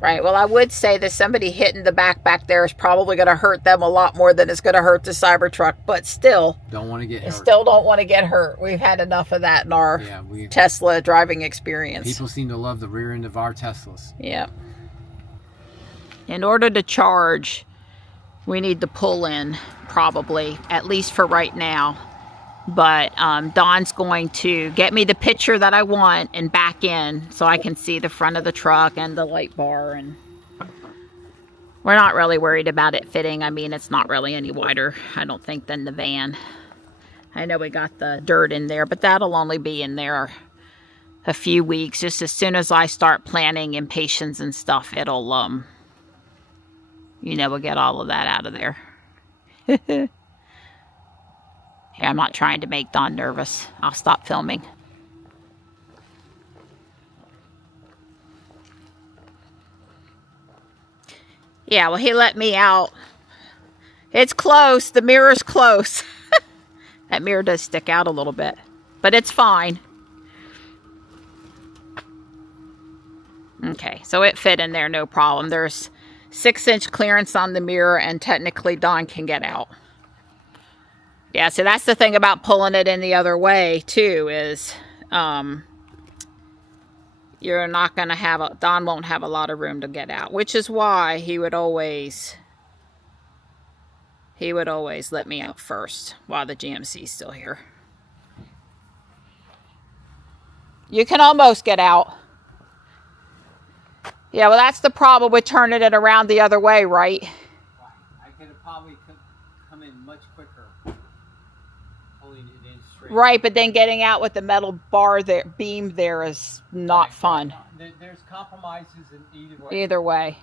Right. Well, I would say that somebody hitting the back there is probably going to hurt them a lot more than it's going to hurt the Cybertruck. But still, don't want to get hurt. Still don't want to get hurt. We've had enough of that in our Tesla driving experience. People seem to love the rear end of our Teslas. Yeah. In order to charge, we need to pull in, probably, at least for right now. But Don's going to get me the picture that I want and back in so I can see the front of the truck and the light bar. And we're not really worried about it fitting. I mean, it's not really any wider, I don't think, than the van. I know we got the dirt in there, but that'll only be in there a few weeks. Just as soon as I start planning impatiens and stuff, it'll, you know, we'll get all of that out of there. Yeah, I'm not trying to make Don nervous. I'll stop filming. Yeah, well, he let me out. It's close. The mirror's close. That mirror does stick out a little bit, but it's fine. Okay, so it fit in there, no problem. There's 6-inch clearance on the mirror, and technically Don can get out. Yeah, so that's the thing about pulling it in the other way, too, is you're not going to have, Don won't have a lot of room to get out, which is why he would always let me out first while the GMC's still here. You can almost get out. Yeah, well, that's the problem with turning it around the other way, right? Right. I could have probably come in much quicker. Right, but then getting out with the metal bar there, beam there, is not fun. There's compromises in either way. Either way.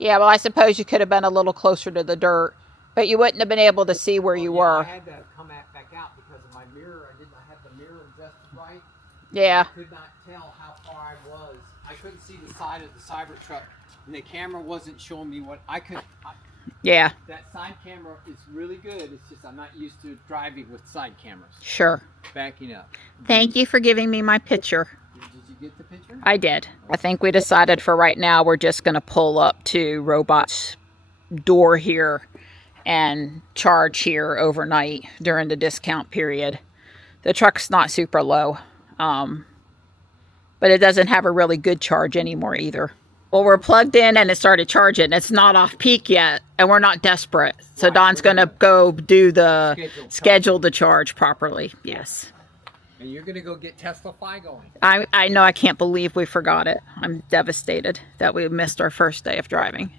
Yeah, well, I suppose you could have been a little closer to the dirt, but you wouldn't have been able to see where you were. I had to come back out because of my mirror. I did not have the mirror adjusted right. Yeah. I could not tell how far I was. I couldn't see the side of the Cybertruck, and the camera wasn't showing me what I could. Yeah. That side camera is really good. It's just I'm not used to driving with side cameras. Sure. Backing up. Thank you for giving me my picture. Did you get the picture? I did. I think we decided for right now we're just going to pull up to Robot's door here and charge here overnight during the discount period. The truck's not super low, but it doesn't have a really good charge anymore either. Well, we're plugged in and it started charging. It's not off peak yet, and we're not desperate. So right, Don's going to go do the schedule the charge properly. Yes. And you're going to go get TeslaFi going. I know. I can't believe we forgot it. I'm devastated that we missed our first day of driving.